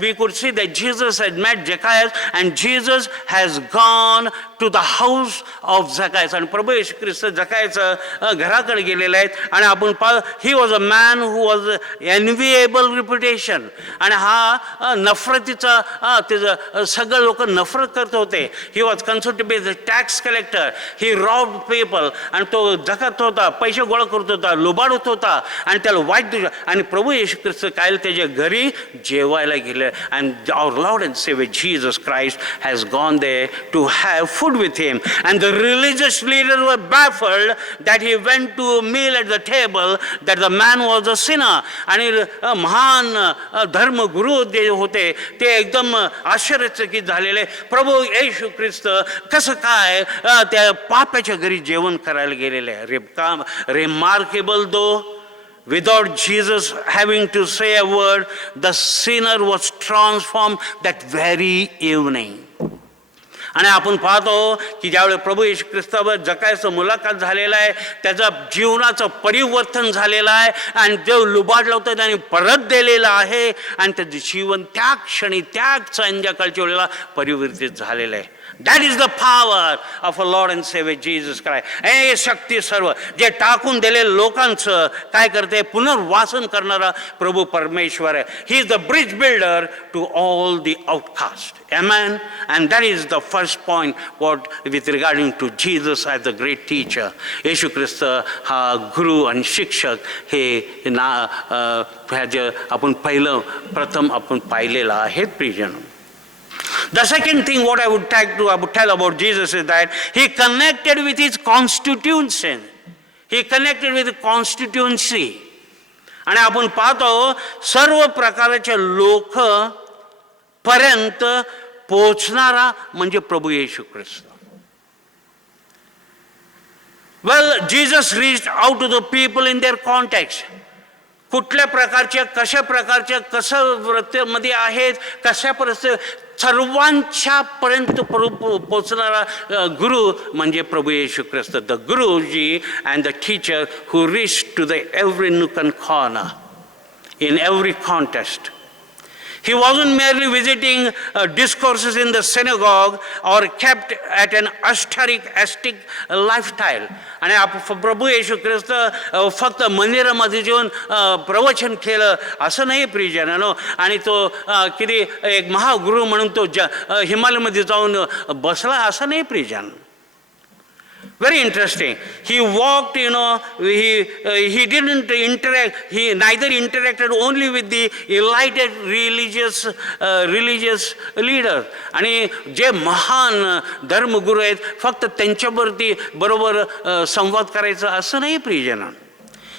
we could see that Jesus had met Zacchaeus and Jesus has gone to the house of Zacchaeus. आणि प्रभू येशू ख्रिस्त जकायचं घराकडे गेलेले आहेत. आणि आपण he was a man who was enviable reputation. आणि हा नफरतीचा त्याचं सगळं लोक नफरत करत होते. He was considered to be the tax collector. He robbed people. आणि तो जगत होता, पैसे गोळा करत होता, लुबाडत होता आणि त्याला वाईट दिवस. आणि प्रभू येशू ख्रिस्त काय त्याच्या घरी जेवायला गेले. And our lord and saviour Jesus Christ has gone there to have food with him. And the religious leader were baffled that he went to meal at the table that the man was a sinner. आणि महान धर्मगुरू जे होते ते एकदम आश्चर्यचकित झालेले. प्रभू येशू ख्रिस्त कसं काय त्या पाप्याच्या घरी जेवण करायला गेलेले आहे. Remarkable though, without Jesus having to say a word, the sinner was transformed that very evening. आणि आपण पाहतो की ज्यावेळी प्रभू येशू ख्रिस्तावर जकायचं मुलाखत झालेला आहे, त्याचं जीवनाचं परिवर्तन झालेलं आहे आणि जो लुबाडलं होतं त्याने परत दिलेलं आहे आणि त्याचं जीवन त्या क्षणी त्या संध्याकाळच्या वेळेला परिवर्तित झालेलं आहे. That is the power of our Lord and Savior Jesus Christ. हे शक्ती सर्व जे टाकून दिलेल्या लोकांचं काय करते पुनर्वासन करणारा प्रभू परमेश्वर आहे. He is the bridge builder to all the outcast. Amen. And that is the first point what with regarding to Jesus as the great teacher. येशू ख्रिस्त हा गुरु आणि शिक्षक हे आपण प्रथम आपण पाहिलेला आहे प्रियजन. The second thing what I would tell about Jesus is that he connected with his constitution. He connected with constituency. आणि आपण पाहतो सर्व प्रकारच्या लोक पर्यंत पोहोचणारा म्हणजे प्रभू येशू ख्रिस्त. Well, Jesus reached out to the people in their context. कुठल्या प्रकारच्या कशा प्रकारच्या कसं व्रतमध्ये आहेत कशा परिस्थिती सर्वांच्या पर्यंत पोहोचणारा गुरु म्हणजे प्रभू Yeshu Khrist. The guruji and the teacher who reach to the every nook and corner in every context. He wasn't merely visiting discourses in the synagogue or kept at an ascetic lifestyle. आणि प्रभू येशू ख्रिस्त फक्त मंदिरामध्ये जेवून प्रवचन केलं असं नाही प्रियजनांनो. आणि तो किती एक महागुरु म्हणून तो हिमालयामध्ये जाऊन बसला असं नाही प्रियजन. Very interesting. He walked, he didn't interact. He neither interacted only with the elite religious leaders. आणि जे महान धर्मगुरू आहेत फक्त त्यांच्यावरती बरोबर संवाद करायचा असं नाही प्रियजन.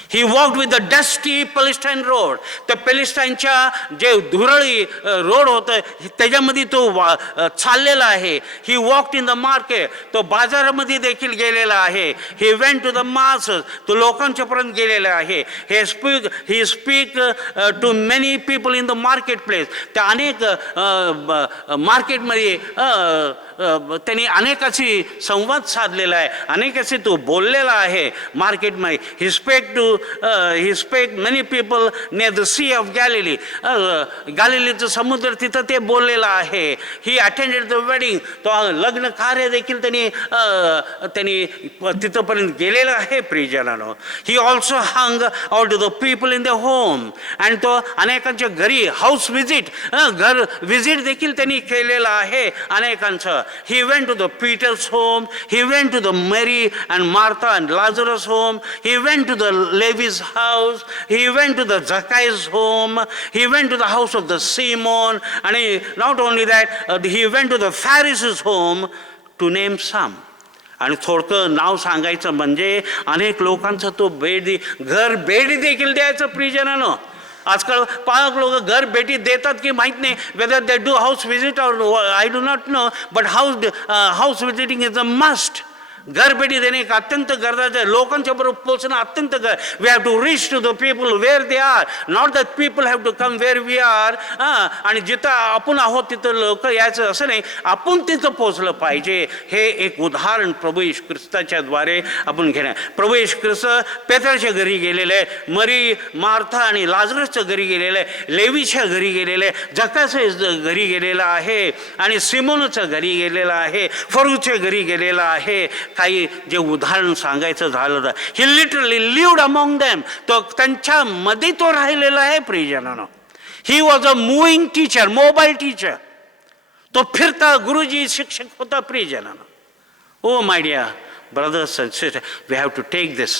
He walked with the dusty Palestine road. त्या पॅलेस्टाईनच्या जे धुरळी रोड होतं त्याच्यामध्ये तो चाललेला आहे. He walked in the market. तो बाजारामध्ये देखील गेलेला आहे. He went to the masses. तो लोकांच्या पर्यंत गेलेला आहे. He speak to many people in the marketplace. त्या अनेक मार्केटमध्ये त्यांनी अनेकाशी संवाद साधलेला आहे. अनेकाशी तो बोललेला आहे मार्केटमध्ये. He spake many people near the Sea of Galilee. गॅलिलीचं समुद्र तिथं ते बोललेला आहे. He attended the wedding. तो लग्न कार्य देखील त्यांनी तिथंपर्यंत गेलेला आहे प्रियजनांनो. He also hung out to the people in their home. आणि तो अनेकांच्या घरी हाऊस विजिट घर विजिट देखील त्यांनी केलेला आहे अनेकांचं. He went to the Peter's home. He went to the Mary and Martha and Lazarus home. He went to the Levi's house. He went to the Zacchaeus home. He went to the house of the Simon. And not only that, he went to the Pharisees' home, to name some. आणि थोडकं नाव सांगायचं म्हणजे अनेक लोकांचा तो घर भेटी देखील द्यायचं प्रियजनांनो. आजकाल पालक लोक घर भेटी देतात की माहीत नाही. Whether they do house visit or I do not know, but house visiting is a must. घर भेटी देणे एक अत्यंत गरजेचं आहे. लोकांच्या बरोबर पोहोचणं अत्यंत we have to reach to the people where they are, not that people have to come where we are. आणि जिथं आपण आहोत तिथं लोक यायचं असं नाही, आपण तिथं पोहोचलं पाहिजे. हे एक उदाहरण प्रभू येशू ख्रिस्ताच्या द्वारे आपण घेणार. प्रभू येशू ख्रिस्त पेत्राच्या घरी गेलेले आहे, मरी मार्था आणि लाजरसच्या घरी गेलेलं आहे, लेवीच्या घरी गेलेलं आहे, जक्काच्या घरी गेलेला आहे आणि सिमोनच्या घरी गेलेला आहे, फरूच्या घरी गेलेला आहे. काही जे उदाहरण सांगायचं झालं तर he literally lived among them. तो त्यांच्यामध्ये तो राहिलेला आहे प्रियजनांनो. He was a moving teacher, mobile teacher. तो फिरता गुरुजी शिक्षक होता प्रियजनांनो. Oh my dear brothers and sisters, we have to take this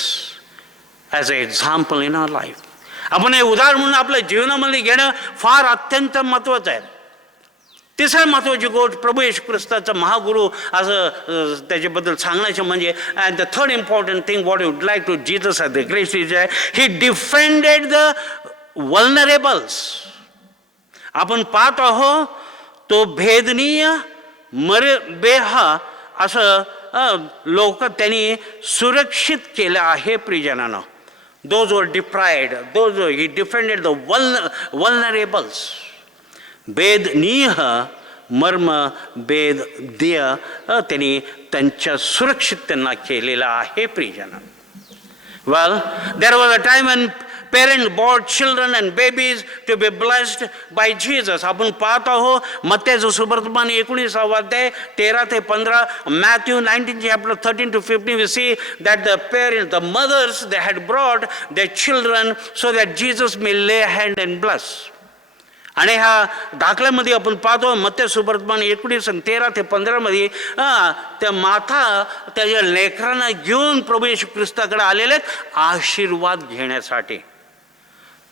as a example in our life. आपण हे उदाहरण म्हणून आपल्या जीवनामध्ये घेणं फार अत्यंत महत्त्वाचं आहे. तिसरी महत्त्वाची गोष्ट प्रभू येशू ख्रिस्ताचा महागुरु असं त्याच्याबद्दल सांगण्याचं म्हणजे and the third important thing what would like to Jesus as the great teacher, he defended the vulnerables. आपण पाहत आहोत तो भेदनीय मरबेहा असं लोक त्यांनी सुरक्षित केलं आहे प्रियजनांनो. Those were deprived, those he defended the vulnerables. भेदनीय मर्म भेदनीय त्यांनी त्यांच्या सुरक्षित त्यांना केलेला आहे प्रियजन. Well, there was a time when parents brought children and babies to be blessed by Jesus. आपण पाहत आहोत मत्तेचं सुवर्तमान 19 अध्याय 13 ते 15, Matthew 19 chapter 13 to 15, we see that the parents, the mothers, they had brought their children so that Jesus may lay hand and bless. आणि ह्या दाखल्यामध्ये आपण पाहतो मत्ते सुवर्तमान 19 आणि 13 ते 15 मध्ये त्या माता त्याच्या लेकरांना घेऊन प्रभू येशू ख्रिस्ताकडे आलेले आशीर्वाद घेण्यासाठी.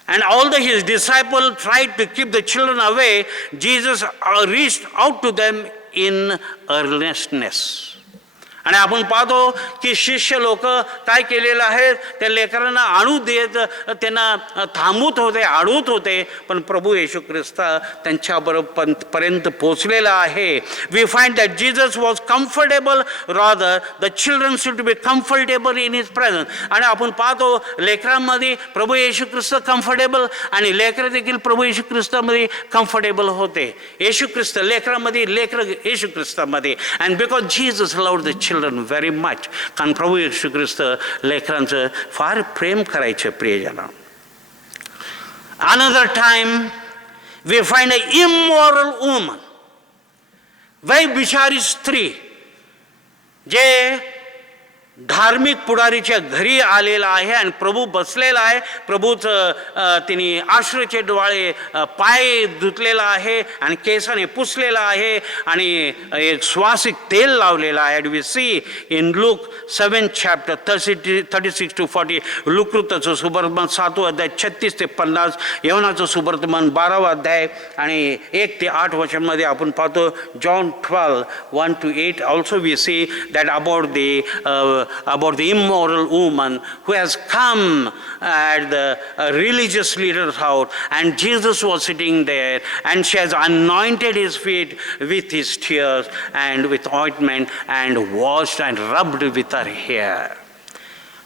And although his disciples tried to keep the children away, Jesus reached out to them in earnestness. आणि आपण पाहतो की शिष्य लोक काय केलेलं आहे, त्या लेकरांना आणू देत, त्यांना थांबवत होते, अडवत होते, पण प्रभू येशू ख्रिस्त त्यांच्याबरोबर पर्यंत पोहोचलेला आहे. We find that Jesus was comfortable, rather the children should be comfortable in his presence. आणि आपण पाहतो लेकरांमध्ये प्रभू येशू ख्रिस्त कम्फर्टेबल आणि लेकरं देखील प्रभू येशू ख्रिस्तामध्ये कम्फर्टेबल होते. येशू ख्रिस्त लेकरांमध्ये, लेकरं येशू ख्रिस्तामध्ये. And because Jesus loved the children very much. कारण प्रभू येशू ख्रिस्त लेकरांचं फार प्रेम करायचं प्रियजना. Another time we find a immoral woman, व्यभिचारी स्त्री, जे धार्मिक पुढारीच्या घरी आलेला आहे आणि प्रभू बसलेला आहे. प्रभूच तिने आश्रयचे डोळे, पाय धुतलेला आहे आणि केसाने पुसलेला आहे आणि एक सुवासिक तेल लावलेला आहे. We see in Luke 7 chapter 36 to 40, लुकृताचं सुवर्तमान 7 अध्याय 36 ते 50, यवनाचं सुवर्तमान 12 अध्याय आणि 1 ते 8 वचनमध्ये आपण पाहतो. John 12:1 to 8 also we see that about the immoral woman who has come at the religious leader's house, and Jesus was sitting there, and she has anointed his feet with his tears and with ointment and washed and rubbed with her hair.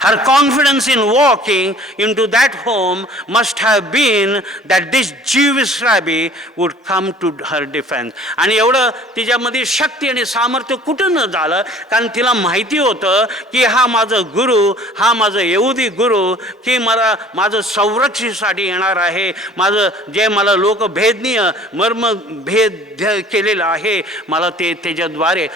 Her confidence in walking into that home must have been that this Jewish rabbi would come to her defense. आणि एवढं तिच्यामध्ये शक्ती आणि सामर्थ्य कुठं न झालं, कारण तिला माहिती होतं की हा माझा गुरु, हा माझा यहुदी गुरु, की मला माझं संरक्षणासाठी येणार आहे. माझं जे मला लोक भेदनीय मर्म भेद केलेलं आहे, मला ते त्याच्याद्वारे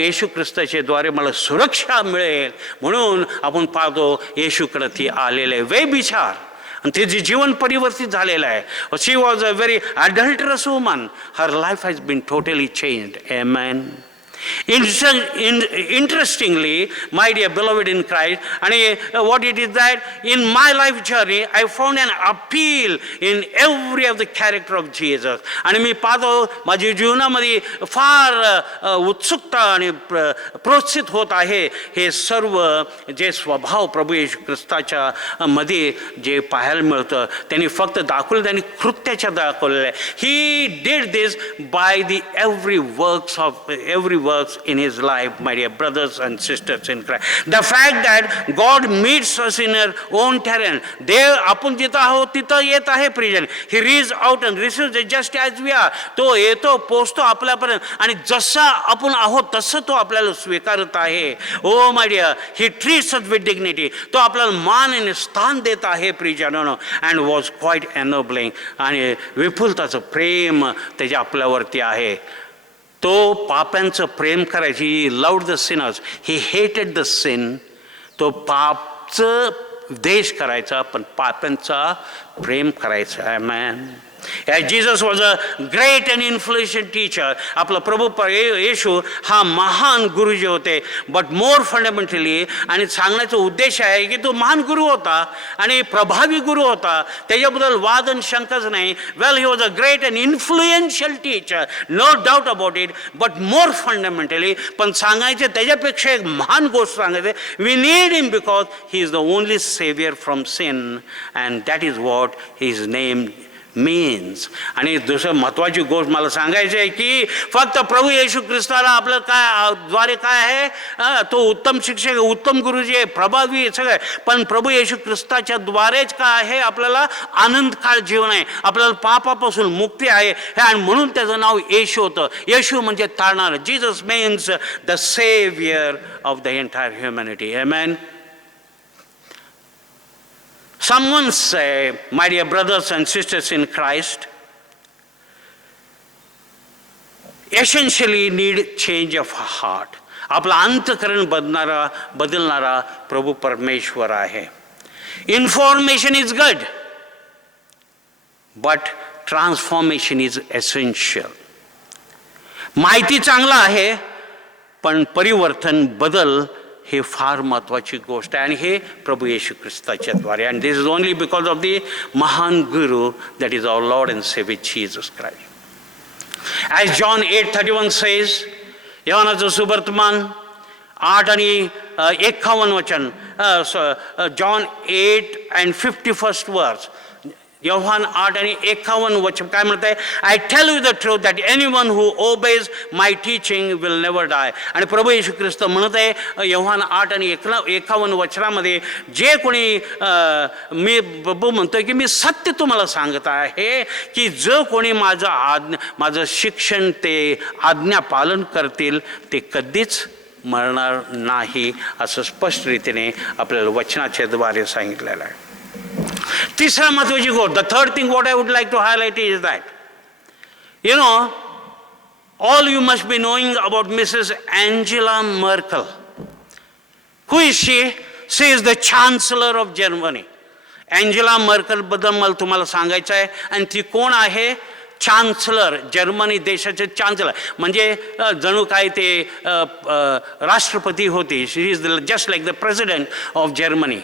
येशू ख्रिस्ताच्या द्वारे मला सुरक्षा मिळेल. म्हणून आपण येशूकडे ती आलेले व्यभिचार आणि तिचे जीवन परिवर्तित झालेलं आहे. She was a very adulterous woman. Her life has been totally changed. Amen. Interestingly, my dear beloved in Christ, and what it is that in my life journey I found an appeal in every of the character of Jesus. आणि मी पाहतो माझ्या जीवनामध्ये फार उत्सुकता आणि प्रोत्साहित होत आहे. हे सर्व जे स्वभाव प्रभू येशू ख्रिस्ताच्या मध्ये जे पाहायला मिळतं, त्यांनी फक्त दाखवलं, त्यांनी कृत्याच्या दाखवलेलं आहे. He did this by the every works in his life, my dear brothers and sisters in Christ. The fact that God meets us in our own terrain. देव आपण जिथं आहोत तिथं येत आहे प्रियजन. He reaches out and receives us just as we are. तो येतो, पोचतो आपल्यापर्यंत आणि जसा आपण आहोत तसं तो आपल्याला स्वीकारत आहे. Oh my dear, he treats us with dignity. तो आपल्याला मान आणि स्थान देत आहे प्रियजनांनो. and was quite ennobling. आणि विपुलताचं प्रेम त्याच्या आपल्यावरती आहे. तो पाप्यांचं प्रेम करायची. लव्ड द सिनर्स, ही हेटेड द सिन. तो पापचं द्वेष करायचा, पण पाप्यांचा प्रेम करायचा. आमेन. Jesus was a great and influential teacher. आपला प्रभू येशू हा महान गुरुजी होते. बट मोर फंडामेंटली, आणि सांगण्याचा उद्देश आहे की तो महान गुरु होता आणि प्रभावी गुरु होता, त्याच्याबद्दल वाद आणि शंकाच नाही. Well, he was a great and influential teacher, no doubt about it. But more fundamentally, पण सांगायचे त्याच्यापेक्षा एक महान गोष्ट सांगायचे, we need him because he is the only saviour from sin, and that is what his name means. आणि दुसरं महत्त्वाची गोष्ट मला सांगायची आहे की फक्त प्रभू येशू ख्रिस्ताला आपलं काय द्वारे काय आहे, तो उत्तम शिक्षक, उत्तम गुरुजी आहे, प्रभावी सगळं, पण प्रभू येशू ख्रिस्ताच्या द्वारेच काय आहे, आपल्याला आनंदकाळ जीवन आहे, आपल्याला पापापासून मुक्ती आहे. आणि म्हणून त्याचं नाव येशू होतं. येशू म्हणजे तारणार. Jesus means the saviour of the entire humanity. Amen. Someone say, my dear brothers and sisters in Christ, essentially need change of heart. आपला अंतकरण बदलणारा प्रभू परमेश्वर आहे. Information is good, but transformation is essential. माहिती चांगला आहे, पण परिवर्तन बदल हे फार महत्त्वाची गोष्ट आहे आणि हे प्रभू येशू ख्रिस्ताच्या द्वारे. And this is only because of the महान गुरु, that is our Lord and Savior Jesus Christ. As John 8:31 says, योहानाचं सुवर्तमान 8 आणि 51 वचन, John 8 and 51st verse, Yohan 8 आणि 51 वचन काय म्हणत आहे? I tell you the truth that anyone who obeys my teaching will never die. आणि प्रभू येशू ख्रिस्त म्हणत आहे योहान 8 आणि 51 वचनामध्ये, जे कोणी मी प्रभू म्हणतोय की मी सत्य तुम्हाला सांगत आहे की जो कोणी माझं शिक्षण ते आज्ञा पालन करतील ते कधीच मरणार नाही, असं स्पष्ट रीतीने आपल्याला वचनाच्या द्वारे सांगितलेलं आहे. तिसरा महत्वाची गोष्ट, the third thing what I would like to highlight is that, you know, all you must be knowing about Mrs. Angela Merkel. Who is she? She is the Chancellor of Germany. Angela Merkel बद्दल मला तुम्हाला सांगायचं आहे. आणि ती कोण आहे? Chancellor, Germany देशाचे चान्सलर, म्हणजे जणू काय ते राष्ट्रपती होते. She is just like the president of Germany,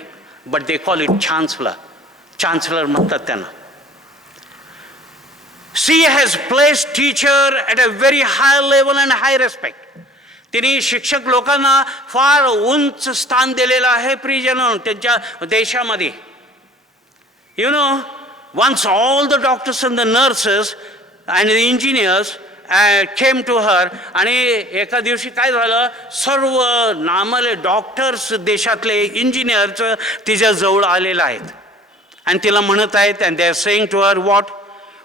but they call it chancellor. Chancellor म्हणतात त्यांना. She has placed teacher at a very high level and high respect. तिने शिक्षक लोकांना फार उंच स्थान दिलेलं आहे प्रियजन त्यांच्या देशामध्ये. You know, once all the doctors and the nurses and the engineers came to her, आणि एका दिवशी काय झालं, सर्व नामले डॉक्टर्स देशातले इंजिनियर्स तिच्या जवळ आलेले आहेत आणि तिला म्हणत आहेत, and they are saying to her, what?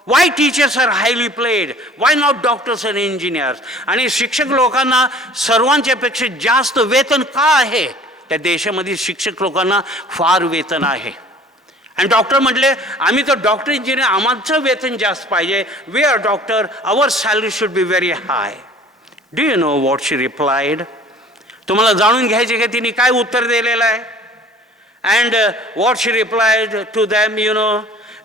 Why teachers are highly paid? Why not doctors and engineers? आणि शिक्षक लोकांना सर्वांच्यापेक्षा जास्त वेतन का आहे? त्या देशामध्ये शिक्षक लोकांना फार वेतन आहे. आणि डॉक्टर म्हटले, आम्ही तर डॉक्टर इंजिनियर, आमचं वेतन जास्त पाहिजे. We are doctor, our salary should be very high. Do you know what she replied? तुम्हाला जाणून घ्यायचे का तिने काय उत्तर दिलेलं आहे? And what she replied to them, you know,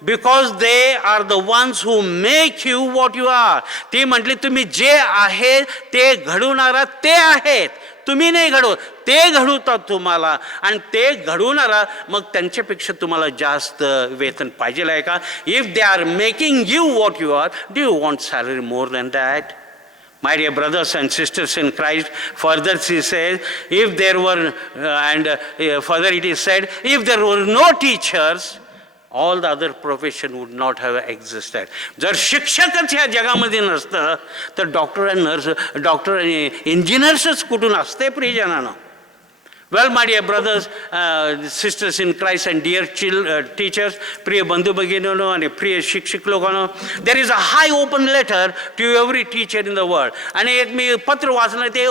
because they are the ones who make you what you are. ती म्हटली, तुम्ही जे आहे ते घडवणारा ते आहेत, तुम्ही नाही घडवत, ते घडवतात तुम्हाला. आणि ते घडवणारा मग त्यांच्यापेक्षा तुम्हाला जास्त वेतन पाहिजे आहे का? If they are making you what you are, do you want salary more than that? My dear brothers and sisters in Christ, further she says, if there were, further it is said, if there were no teachers, all the other profession would not have existed. जर शिक्षकच ह्या जगामध्ये नसतं तर doctor आणि nurse, doctor आणि इंजिनियर्सच कुठून असते प्रियजनानं? Well, my dear brothers, sisters in Christ and dear teachers, प्रिय बंधू भगिनींनो आणि प्रिय शिक्षक लोकांनो, there is a high open letter to every teacher in the world. आणि एक मी पत्र वाचलं, ते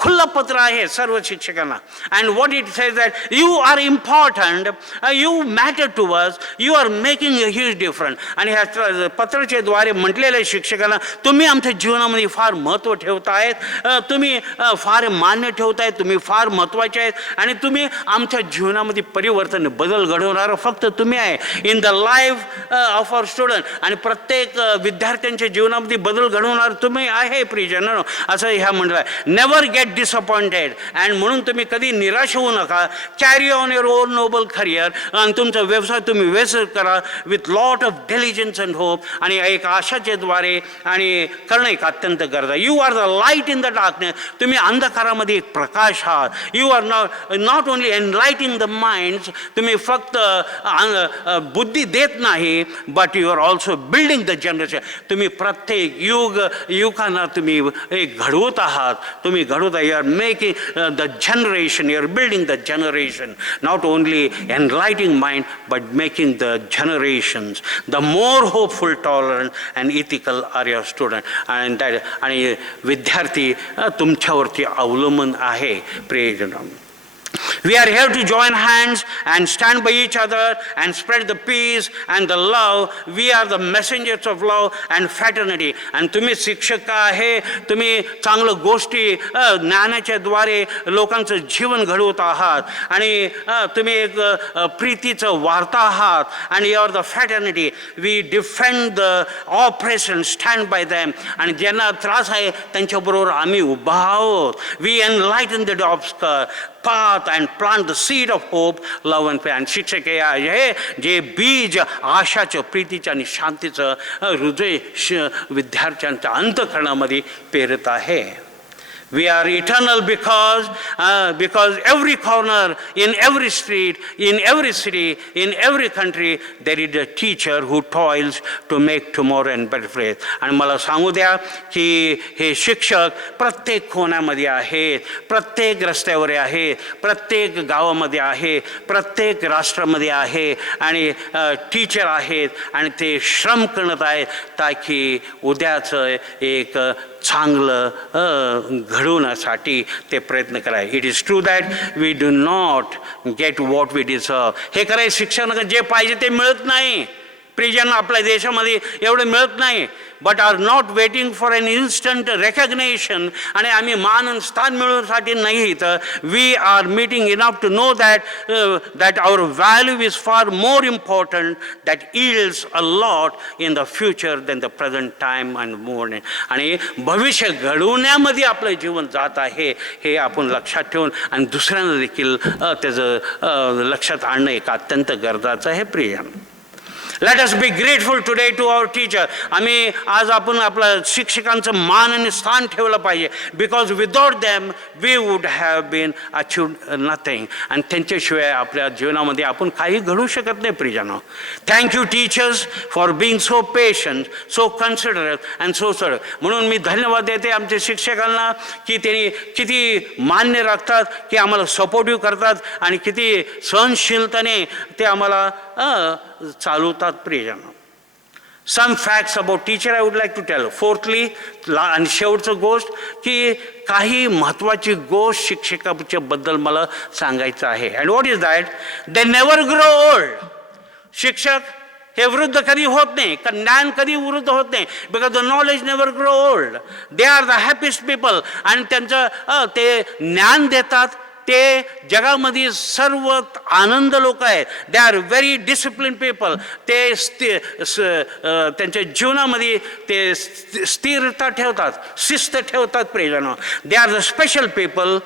खुलं पत्र आहे सर्व शिक्षकांना. And what it says that you are important, you matter to us, you are making a huge difference. आणि ह्या पत्राच्या द्वारे म्हटलेल्या शिक्षकांना, तुम्ही आमच्या जीवनामध्ये फार महत्त्व ठेवतायत, तुम्ही फार मान्य ठेवतायत, तुम्ही फार महत्त्वाचे आहेत आणि तुम्ही आमच्या जीवनामध्ये परिवर्तन बदल घडवणारं फक्त तुम्ही आहे. In the life of our student, आणि प्रत्येक विद्यार्थ्यांच्या जीवनामध्ये बदल घडवणार तुम्ही आहे प्रियजन, असं ह्या म्हटलं आहे. नेवर गेट डिसअपॉइंटेड, अँड म्हणून तुम्ही कधी निराश होऊ नका. Carry on your own noble career, आणि तुमचा व्यवसाय तुम्ही व्यवस्थित करा with lot of diligence and hope, आणि एक आशाच्या द्वारे आणि करणं एक अत्यंत गरज आहे. You are the light in the darkness, तुम्ही अंधकारामध्ये एक प्रकाश आहात. You are not only enlightening the minds, तुम्ही फक्त बुद्धी देत नाही, but you are also building the generation. तुम्ही प्रत्येक युगांना तुम्ही एक घडवत आहात, तुम्ही घडवत आहात. You are making the generation, you are building the generation, not only enlightening mind but making the generations. The more hopeful, tolerant and ethical are your student. आणि विद्यार्थी तुमच्यावरती अवलंबून आहे प्रियजन. We are here to join hands and stand by each other and spread the peace and the love. We are the messengers of love and fraternity. And तुम्ही शिक्षक आहे, तुम्ही चांगलं गोष्टी ज्ञानाच्या द्वारे लोकांचं जीवन घडवत आहात आणि तुम्ही एक प्रीतीचं वार्ता आहात आणि you are the fraternity. We defend the oppression, stand by them. आणि ज्यांना त्रास आहे त्यांच्याबरोबर आम्ही उभा आहोत. We enlighten the obscure path and plant the seed of hope, love and faith. आणि शिक्षक हे आहे जे बीज आशाचं, प्रीतीचं आणि शांतीचं हृदय विद्यार्थ्यांच्या अंतःकरणामध्ये पेरत आहे. We are eternal because every corner, in every street, in every city, in every country, there is a teacher who toils to make tomorrow and better place. आणि मला सांगू द्या की हे शिक्षक प्रत्येक कोण्यामध्ये आहेत, प्रत्येक रस्त्यावर आहेत, प्रत्येक गावामध्ये आहे, प्रत्येक राष्ट्रामध्ये आहे आणि टीचर आहेत आणि ते श्रम करत आहेत ताकी उद्याचं एक चांगलं घडवण्यासाठी ते प्रयत्न कराय. It is true that we do not get what we deserve. हे खरं शिक्षण जे पाहिजे ते मिळत नाही. प्रिजन आपल्या देशामध्ये एवढं मिळत नाही. But are not waiting for an instant recognition. आणि आम्ही मान स्थान मिळवण्यासाठी नाही तर we are meeting enough to know that our value is far more important that yields a lot in the future than the present time and more. आणि भविष्य घडवण्यामध्ये आपलं जीवन जात आहे हे आपण लक्षात ठेवून आणि दुसऱ्यांना देखील त्याचं लक्षात आणणं एक अत्यंत गरजेचं आहे. Prion, let us be grateful today to our teacher. आम्ही आज आपण आपल्या शिक्षकांचं मान आणि स्थान ठेवलं पाहिजे. because without them we would have been achieved nothing. आणि त्यांच्याशिवाय आपल्या जीवनामध्ये आपण काही घडू शकत नाही. प्रियजनो, thank you teachers for being so patient, so considerate and so sir. म्हणून मी धन्यवाद देते आमच्या शिक्षकांना की त्यांनी किती मान्य राखतात, की आम्हाला सपोर्टिव्ह करतात आणि किती सहनशीलतेने ते आम्हाला चालवतात. प्रियजनो, some facts about teacher I would like to tell. Fourthly, आणि शेवटचं गोष्ट की काही महत्त्वाची गोष्ट शिक्षकाच्या बद्दल मला सांगायचं आहे. And what is that? They never grow old. शिक्षक हे वृद्ध कधी होत नाही, ज्ञान कधी वृद्ध होत नाही. Because the knowledge never grow old. They are the happiest people. आणि त्यांचं ते ज्ञान देतात ते जगामध्ये सर्व आनंद लोक आहेत. They are very discipline people. ते त्यांच्या जीवनामध्ये ते स्थिरता ठेवतात, शिस्त ठेवतात. प्रियजनो, they are the special people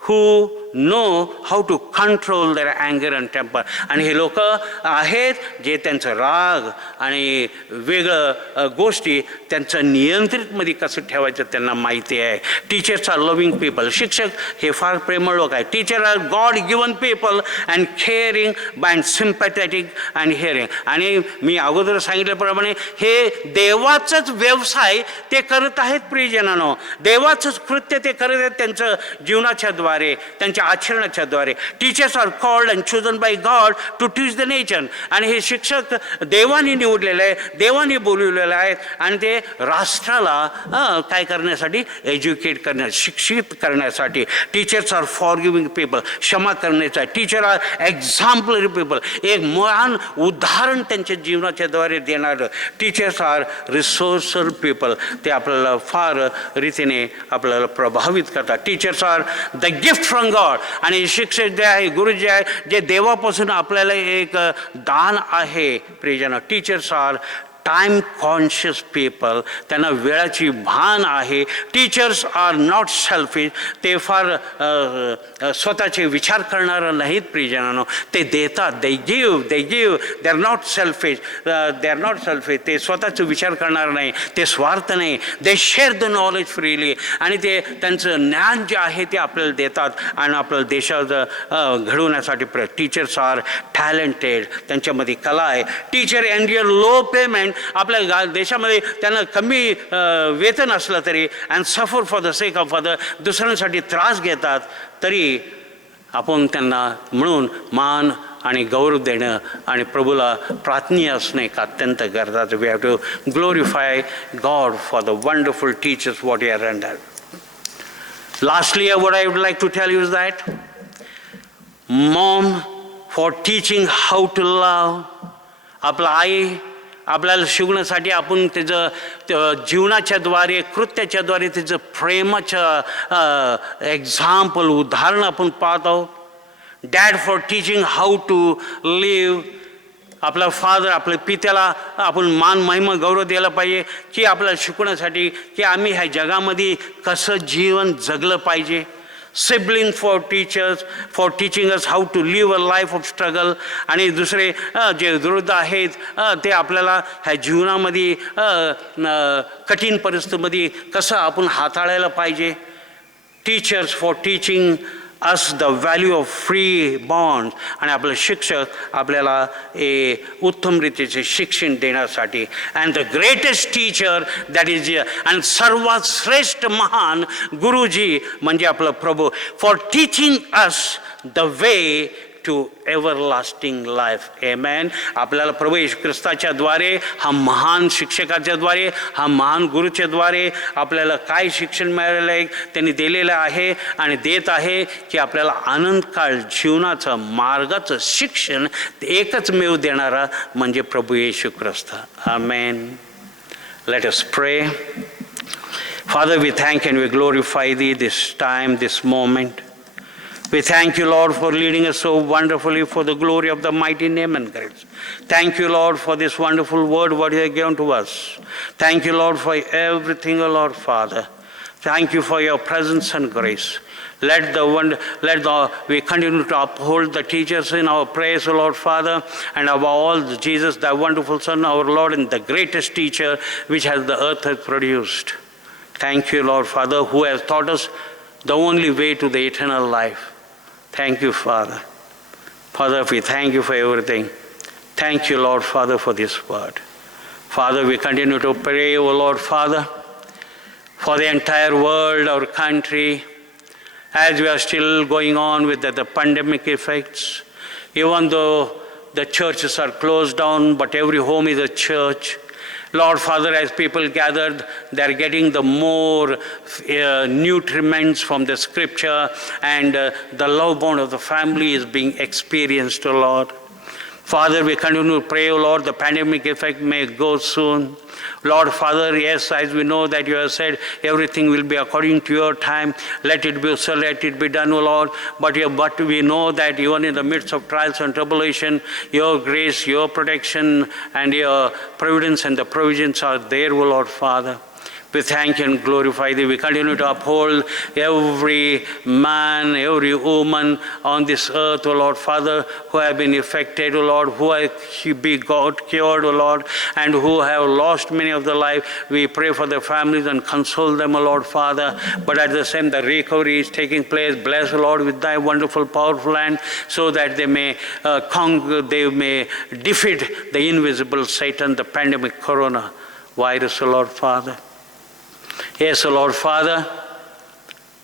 who know how to control their anger and temper. आणि हे लोक आहेत जे त्यांचं राग आणि वेगळं गोष्टी त्यांचं नियंत्रितमध्ये कसं ठेवायचं त्यांना माहिती आहे. Teachers are loving people. शिक्षक हे फार प्रेमळ लोक आहेत. Teacher are God given people and caring and sympathetic and hearing. आणि मी अगोदर सांगितल्याप्रमाणे हे देवाचंच व्यवसाय ते करत आहेत. प्रियजनांनो, देवाचंच कृत्य ते करत आहेत त्यांचं जीवनाच्या द्वारे, त्यांच्या आचरणाच्या द्वारे. Teachers are called and chosen by God to teach the nature. आणि हे शिक्षक देवाने निवडलेले आहे, देवाने बोलवलेले आहेत आणि ते राष्ट्राला काय करण्यासाठी, एज्युकेट करण्यासाठी, शिक्षित करण्यासाठी. Teachers are forgiving people. क्षमा करण्याचा. Teacher are exemplary people. एक महान उदाहरण त्यांच्या जीवनाच्या द्वारे देणारं. Teachers are resourceful people. ते आपल्याला फार रीतीने आपल्याला प्रभावित करतात. Teachers are the gift from God. आणि शिक्षक जे आहे, गुरु जे आहे, जे देवापासून आपल्याला एक दान आहे. प्रियजन, teachers are time conscious people. त्यांना वेळाची भान आहे. Teachers are not selfish. ते फार स्वतःचे विचार करणारं नाहीत. प्रियजनांनो, ते देतात. They give. They are not selfish. ते स्वतःचे विचार करणार नाही. ते स्वार्थ नाही. They share the knowledge freely. आणि ते त्यांचं ज्ञान जे आहे ते आपल्याला देतात आणि आपल्या देशात घडवण्यासाठी टीचर्स आर टॅलेंटेड. त्यांच्यामध्ये कला आहे. Teacher endure low payment. आपल्या देशामध्ये त्यांना कमी वेतन असलं तरी and suffer for the sake of other, दुसऱ्यांसाठी त्रास घेतात तरी आपण त्यांना म्हणून मान आणि गौरव देणं आणि प्रभूला प्रार्थनीय असणं एक अत्यंत गरजेचं. We have to glorify God for the wonderful teachers what you are rendered. Lastly, what I would like to tell you is that Mom, for teaching how to love. आपला आई आपल्याला शिकवण्यासाठी आपण त्याचं जीवनाच्या द्वारे कृत्याच्या द्वारे त्याचं प्रेमाचं एक्झाम्पल उदाहरण आपण पाहत आहोत. Dad for teaching how to live. आपला फादर आपल्या पित्याला आपण मान महिमा गौरव द्यायला पाहिजे की आपल्याला शिकवण्यासाठी की आम्ही ह्या जगामध्ये कसं जीवन जगलं पाहिजे. Sibling for teachers for teaching us how to live a life of struggle. आणि दुसरे जे वृद्ध आहेत ते आपल्याला ह्या जीवनामध्ये कठीण परिस्थितीमध्ये कसं आपण हाताळायला पाहिजे. Teachers for teaching us the value of free bond. आणि आपले शिक्षक आपल्याला उत्तम रीतीचे शिक्षण देण्यासाठी. And the greatest teacher that is आणि सर्वात श्रेष्ठ महान गुरुजी म्हणजे आपलं प्रभू. For teaching us the way to everlasting life. Amen. आपल्याला प्रभू येशू ख्रिस्ताच्या द्वारे हा महान शिक्षकाच्या द्वारे हा महान गुरुच्या द्वारे आपल्याला काय शिक्षण मिळालेलं आहे त्यांनी दिलेलं आहे आणि देत आहे की आपल्याला आनंदकाळ जीवनाचं मार्गाचं शिक्षण एकच मेव देणारा म्हणजे प्रभू येशू ख्रिस्त. आमेन. लेट अस प्रे. Father, we thank and we glorify thee this time, this moment. We thank you, Lord, for leading us so wonderfully for the glory of the mighty name and grace. Thank you, Lord, for this wonderful word, what you have given to us. Thank you, Lord, for everything, O Lord, Father. Thank you for your presence and grace. We continue to uphold the teachers in our prayers, O Lord, Father, and above all, Jesus, thy wonderful Son, our Lord, and the greatest teacher which has the earth has produced. Thank you, Lord, Father, who has taught us the only way to the eternal life. Thank you, Father. Father, we thank you for everything. Thank you, Lord, Father, for this word. Father, we continue to pray, O Lord, Father, for the entire world, our country, as we are still going on with the pandemic effects. Even though the churches are closed down, but every home is a church. Lord, Father, as people gathered, they are getting the more nutriments from the scripture, and the love bond of the family is being experienced, O Lord. Father, we continue to pray, O Lord, the pandemic effect may go soon. Lord, Father, yes, as we know that you have said, everything will be according to your time. Let it be so, let it be done, O Lord. But we know that even in the midst of trials and tribulation, your grace, your protection, and your providence and the provisions are there, O Lord, Father. We thank you and glorify thee. We continue to uphold every man, every woman on this earth, O Lord, Father, who have been affected, O Lord, who have been cured, O Lord, and who have lost many of their life. We pray for their families and console them, O Lord, Father. But at the same, the recovery is taking place. Bless, O Lord, with thy wonderful, powerful hand, so that they may conquer, they may defeat the invisible Satan, the pandemic corona virus, O Lord, Father. Yes, O Lord, Father,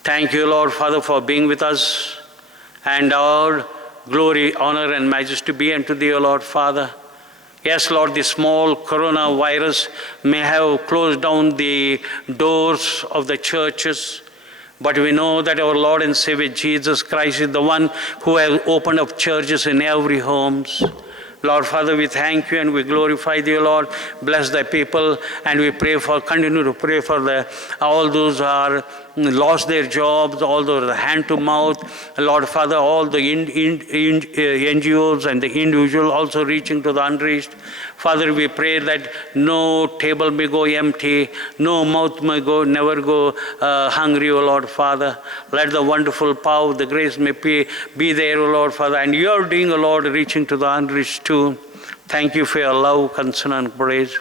thank you, Lord, Father, for being with us, and our glory, honor, and majesty be unto thee, O Lord, Father. Yes, Lord, the small coronavirus may have closed down the doors of the churches, but we know that our Lord and Savior Jesus Christ is the one who has opened up churches in every homes. Lord, Father, we thank you and we glorify thee, Lord. Bless thy people, and we continue to pray for all those who are lost their jobs, all those hand to mouth. Lord, Father, all the NGOs and the individual also reaching to the unreached. Father, we pray that no table may go empty, no mouth may never go hungry, O Lord, Father. Let the wonderful power, the grace may be there, O Lord, Father. And you are doing, O Lord, reaching to the unreached too. Thank you for your love, concern, and praise.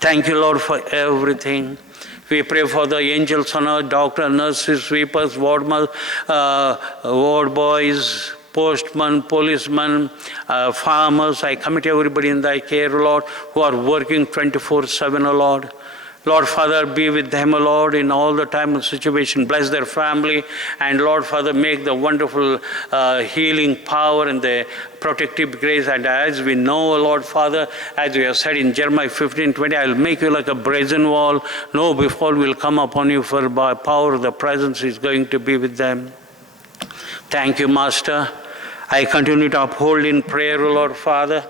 Thank you, Lord, for everything. We pray for the angels on earth, doctors, nurses, sweepers, ward boys, postmen, policemen, farmers. I commit everybody in thy care, Lord, who are working 24/7, O Lord. Lord, Father, be with them, O Lord, in all the time and situation. Bless their family, and Lord, Father, make the wonderful healing power and the protective grace. And as we know, O Lord, Father, as we have said in Jeremiah 15:20, I will make you like a brazen wall. No befall will come upon you, for by power the presence is going to be with them. Thank you, Master. I continue to uphold in prayer, O Lord Father,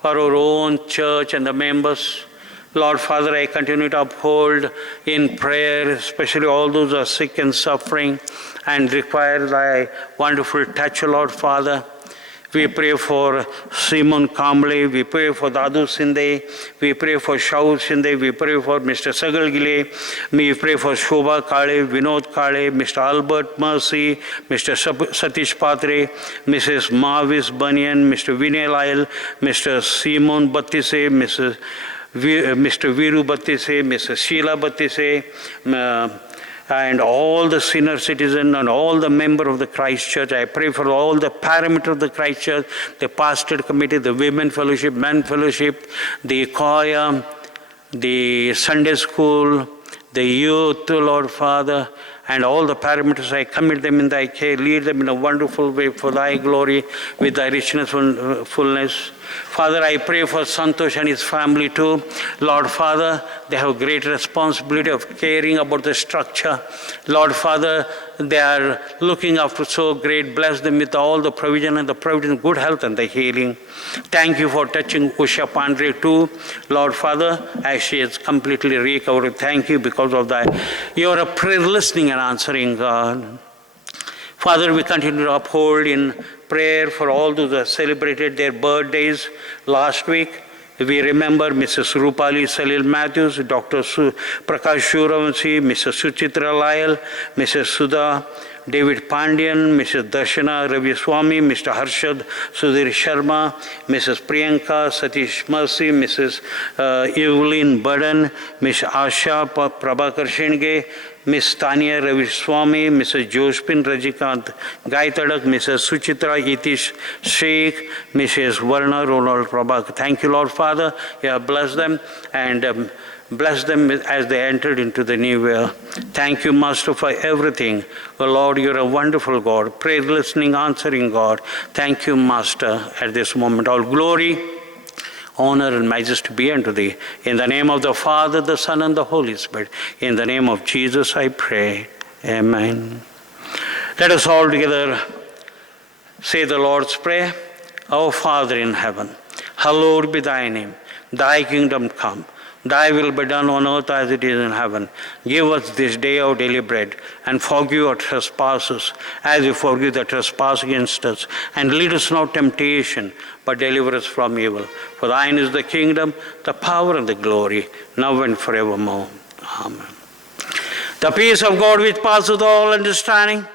for our own church and the members. Lord Father, I continue to uphold in prayer, especially all those who are sick and suffering and require thy wonderful touch, O Lord Father. We pray for Simon Kamble, we pray for Dadu Sinde, we pray for Shaul Sinde, we pray for Mr. Sagal Gile, we pray for Shobha Kale, Vinod Kale, Mr. Albert Mercy, Mr. Satish Patre, Mrs. Mavis Bunyan, Mr. Vinay Lyle, Mr. Simon Battise, Mr. Viru Battise, Mrs. Sheila Battise, and all the senior citizens and all the members of the Christ Church. I pray for all the parameters of the Christ Church, the pastoral committee, the women fellowship, men fellowship, the choir, the Sunday school, the youth, Lord Father, and all the parameters. I commit them in thy care, lead them in a wonderful way for thy glory with thy richness and fullness. Father, I pray for Santosh and his family too. Lord Father, they have great responsibility of caring about the structure. Lord Father, they are looking after so great. Bless them with all the provision and the providence, good health and the healing. Thank you for touching Usha Pandre too. Lord Father, as she is completely recovered, thank you because of that. You are a prayer listening and answering God. Father, we continue to uphold in prayer for all those who celebrated their birthdays last week. We remember Mrs. Rupali Salil Matthews, Dr. Prakash Shuravanshi, Mrs. Suchitra Lyle, Mrs. Sudha, David Pandian, Mrs. Darshana Ravi Swami, Mr. Harshad Sudhir Sharma, Mrs. Priyanka Satish Mercy, Mrs. Evelyn Burden, Ms. Asha Prabhakar Shenge, Ms. Tanya Ravi Swami, Mrs. Josephine Rajikant Gaitadak, Mrs. Suchitra Itish Sheikh, Mrs. Varna Ronald Prabhak. Thank you, Lord Father. You have blessed them and bless them as they entered into the new year. Thank you, Master, for everything. Oh, Lord, you're a wonderful God, prayer listening, answering God. Thank you, Master, at this moment. All glory, honor, and majesty be unto thee. In the name of the Father, the Son, and the Holy Spirit. In the name of Jesus, I pray. Amen. Let us all together say the Lord's Prayer. Our Father in heaven, hallowed be thy name. Thy kingdom come. Thy will be done on earth as it is in heaven. Give us this day our daily bread, and forgive our trespasses, as we forgive the trespass against us. And lead us not to temptation, but deliver us from evil. For thine is the kingdom, the power, and the glory, now and forevermore. Amen. The peace of God which passeth all understanding,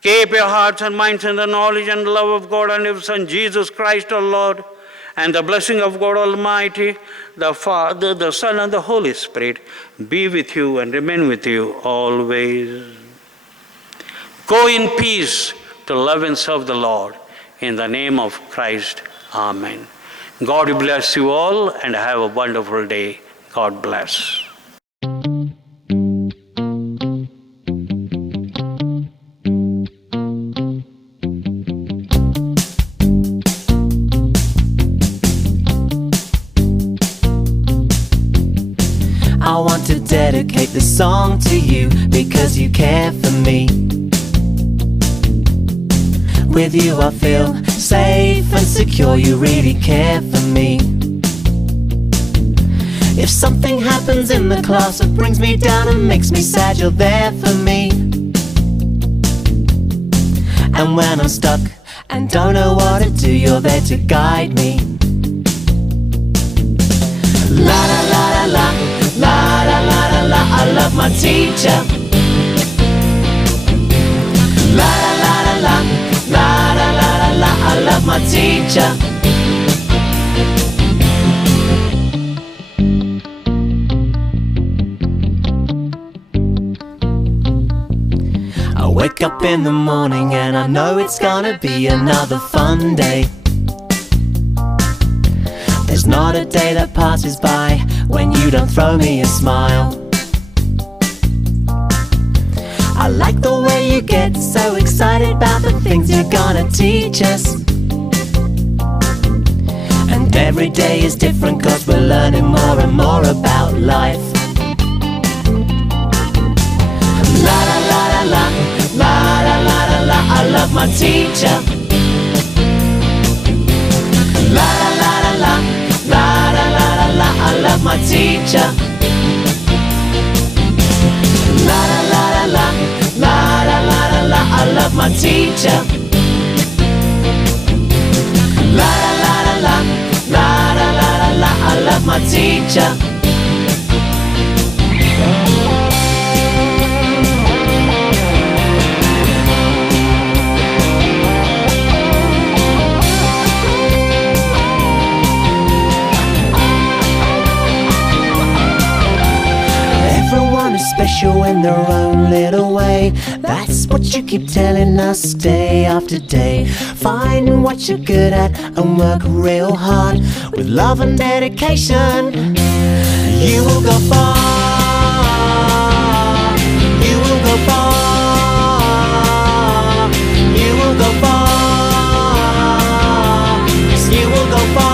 keep your hearts and minds in the knowledge and love of God and His Son, Jesus Christ our Lord. And the blessing of God Almighty, the Father, the Son, and the Holy Spirit be with you and remain with you always. Go in peace to love and serve the Lord. In the name of Christ, amen. God bless you all and have a wonderful day. God bless. I want to dedicate this song to you because you care for me. With you I feel safe and secure, you really care for me. If something happens in the class that brings me down and makes me sad, you're there for me. And when I'm stuck and don't know what to do, you're there to guide me. La la la la la, la la la la la, I love my teacher. La la la la la, la la la la la, I love my teacher. I wake up in the morning and I know it's gonna be another fun day. There's not a day that passes by when you don't throw me a smile. I like the way you get so excited about the things you're gonna teach us. And every day is different 'cause we're learning more and more about life. La la la la la, la la la la la, I love my teacher. love my teacher. La la la la la, la la la la la, I love my teacher. La la la la la, la la la la la, I love my teacher. Everyone is special in their own little way. That's what you keep telling us day after day. Find what you're good at and work real hard. With love and dedication, you will go far. You will go far. You will go far. Yes, you will go far.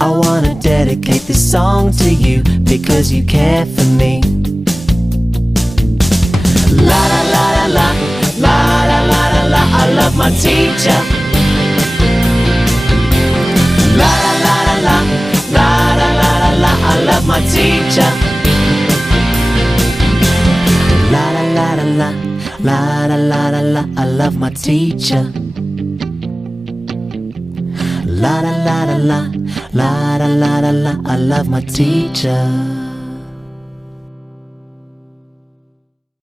I wanna dedicate this song to you because you care for me. La la la la la, la la la la la, I love my teacher. La la la la la, la la la la la, I love my teacher. La la la la la, la la la la la, I love my teacher. La la la la la, la la la la la, I love my teacher.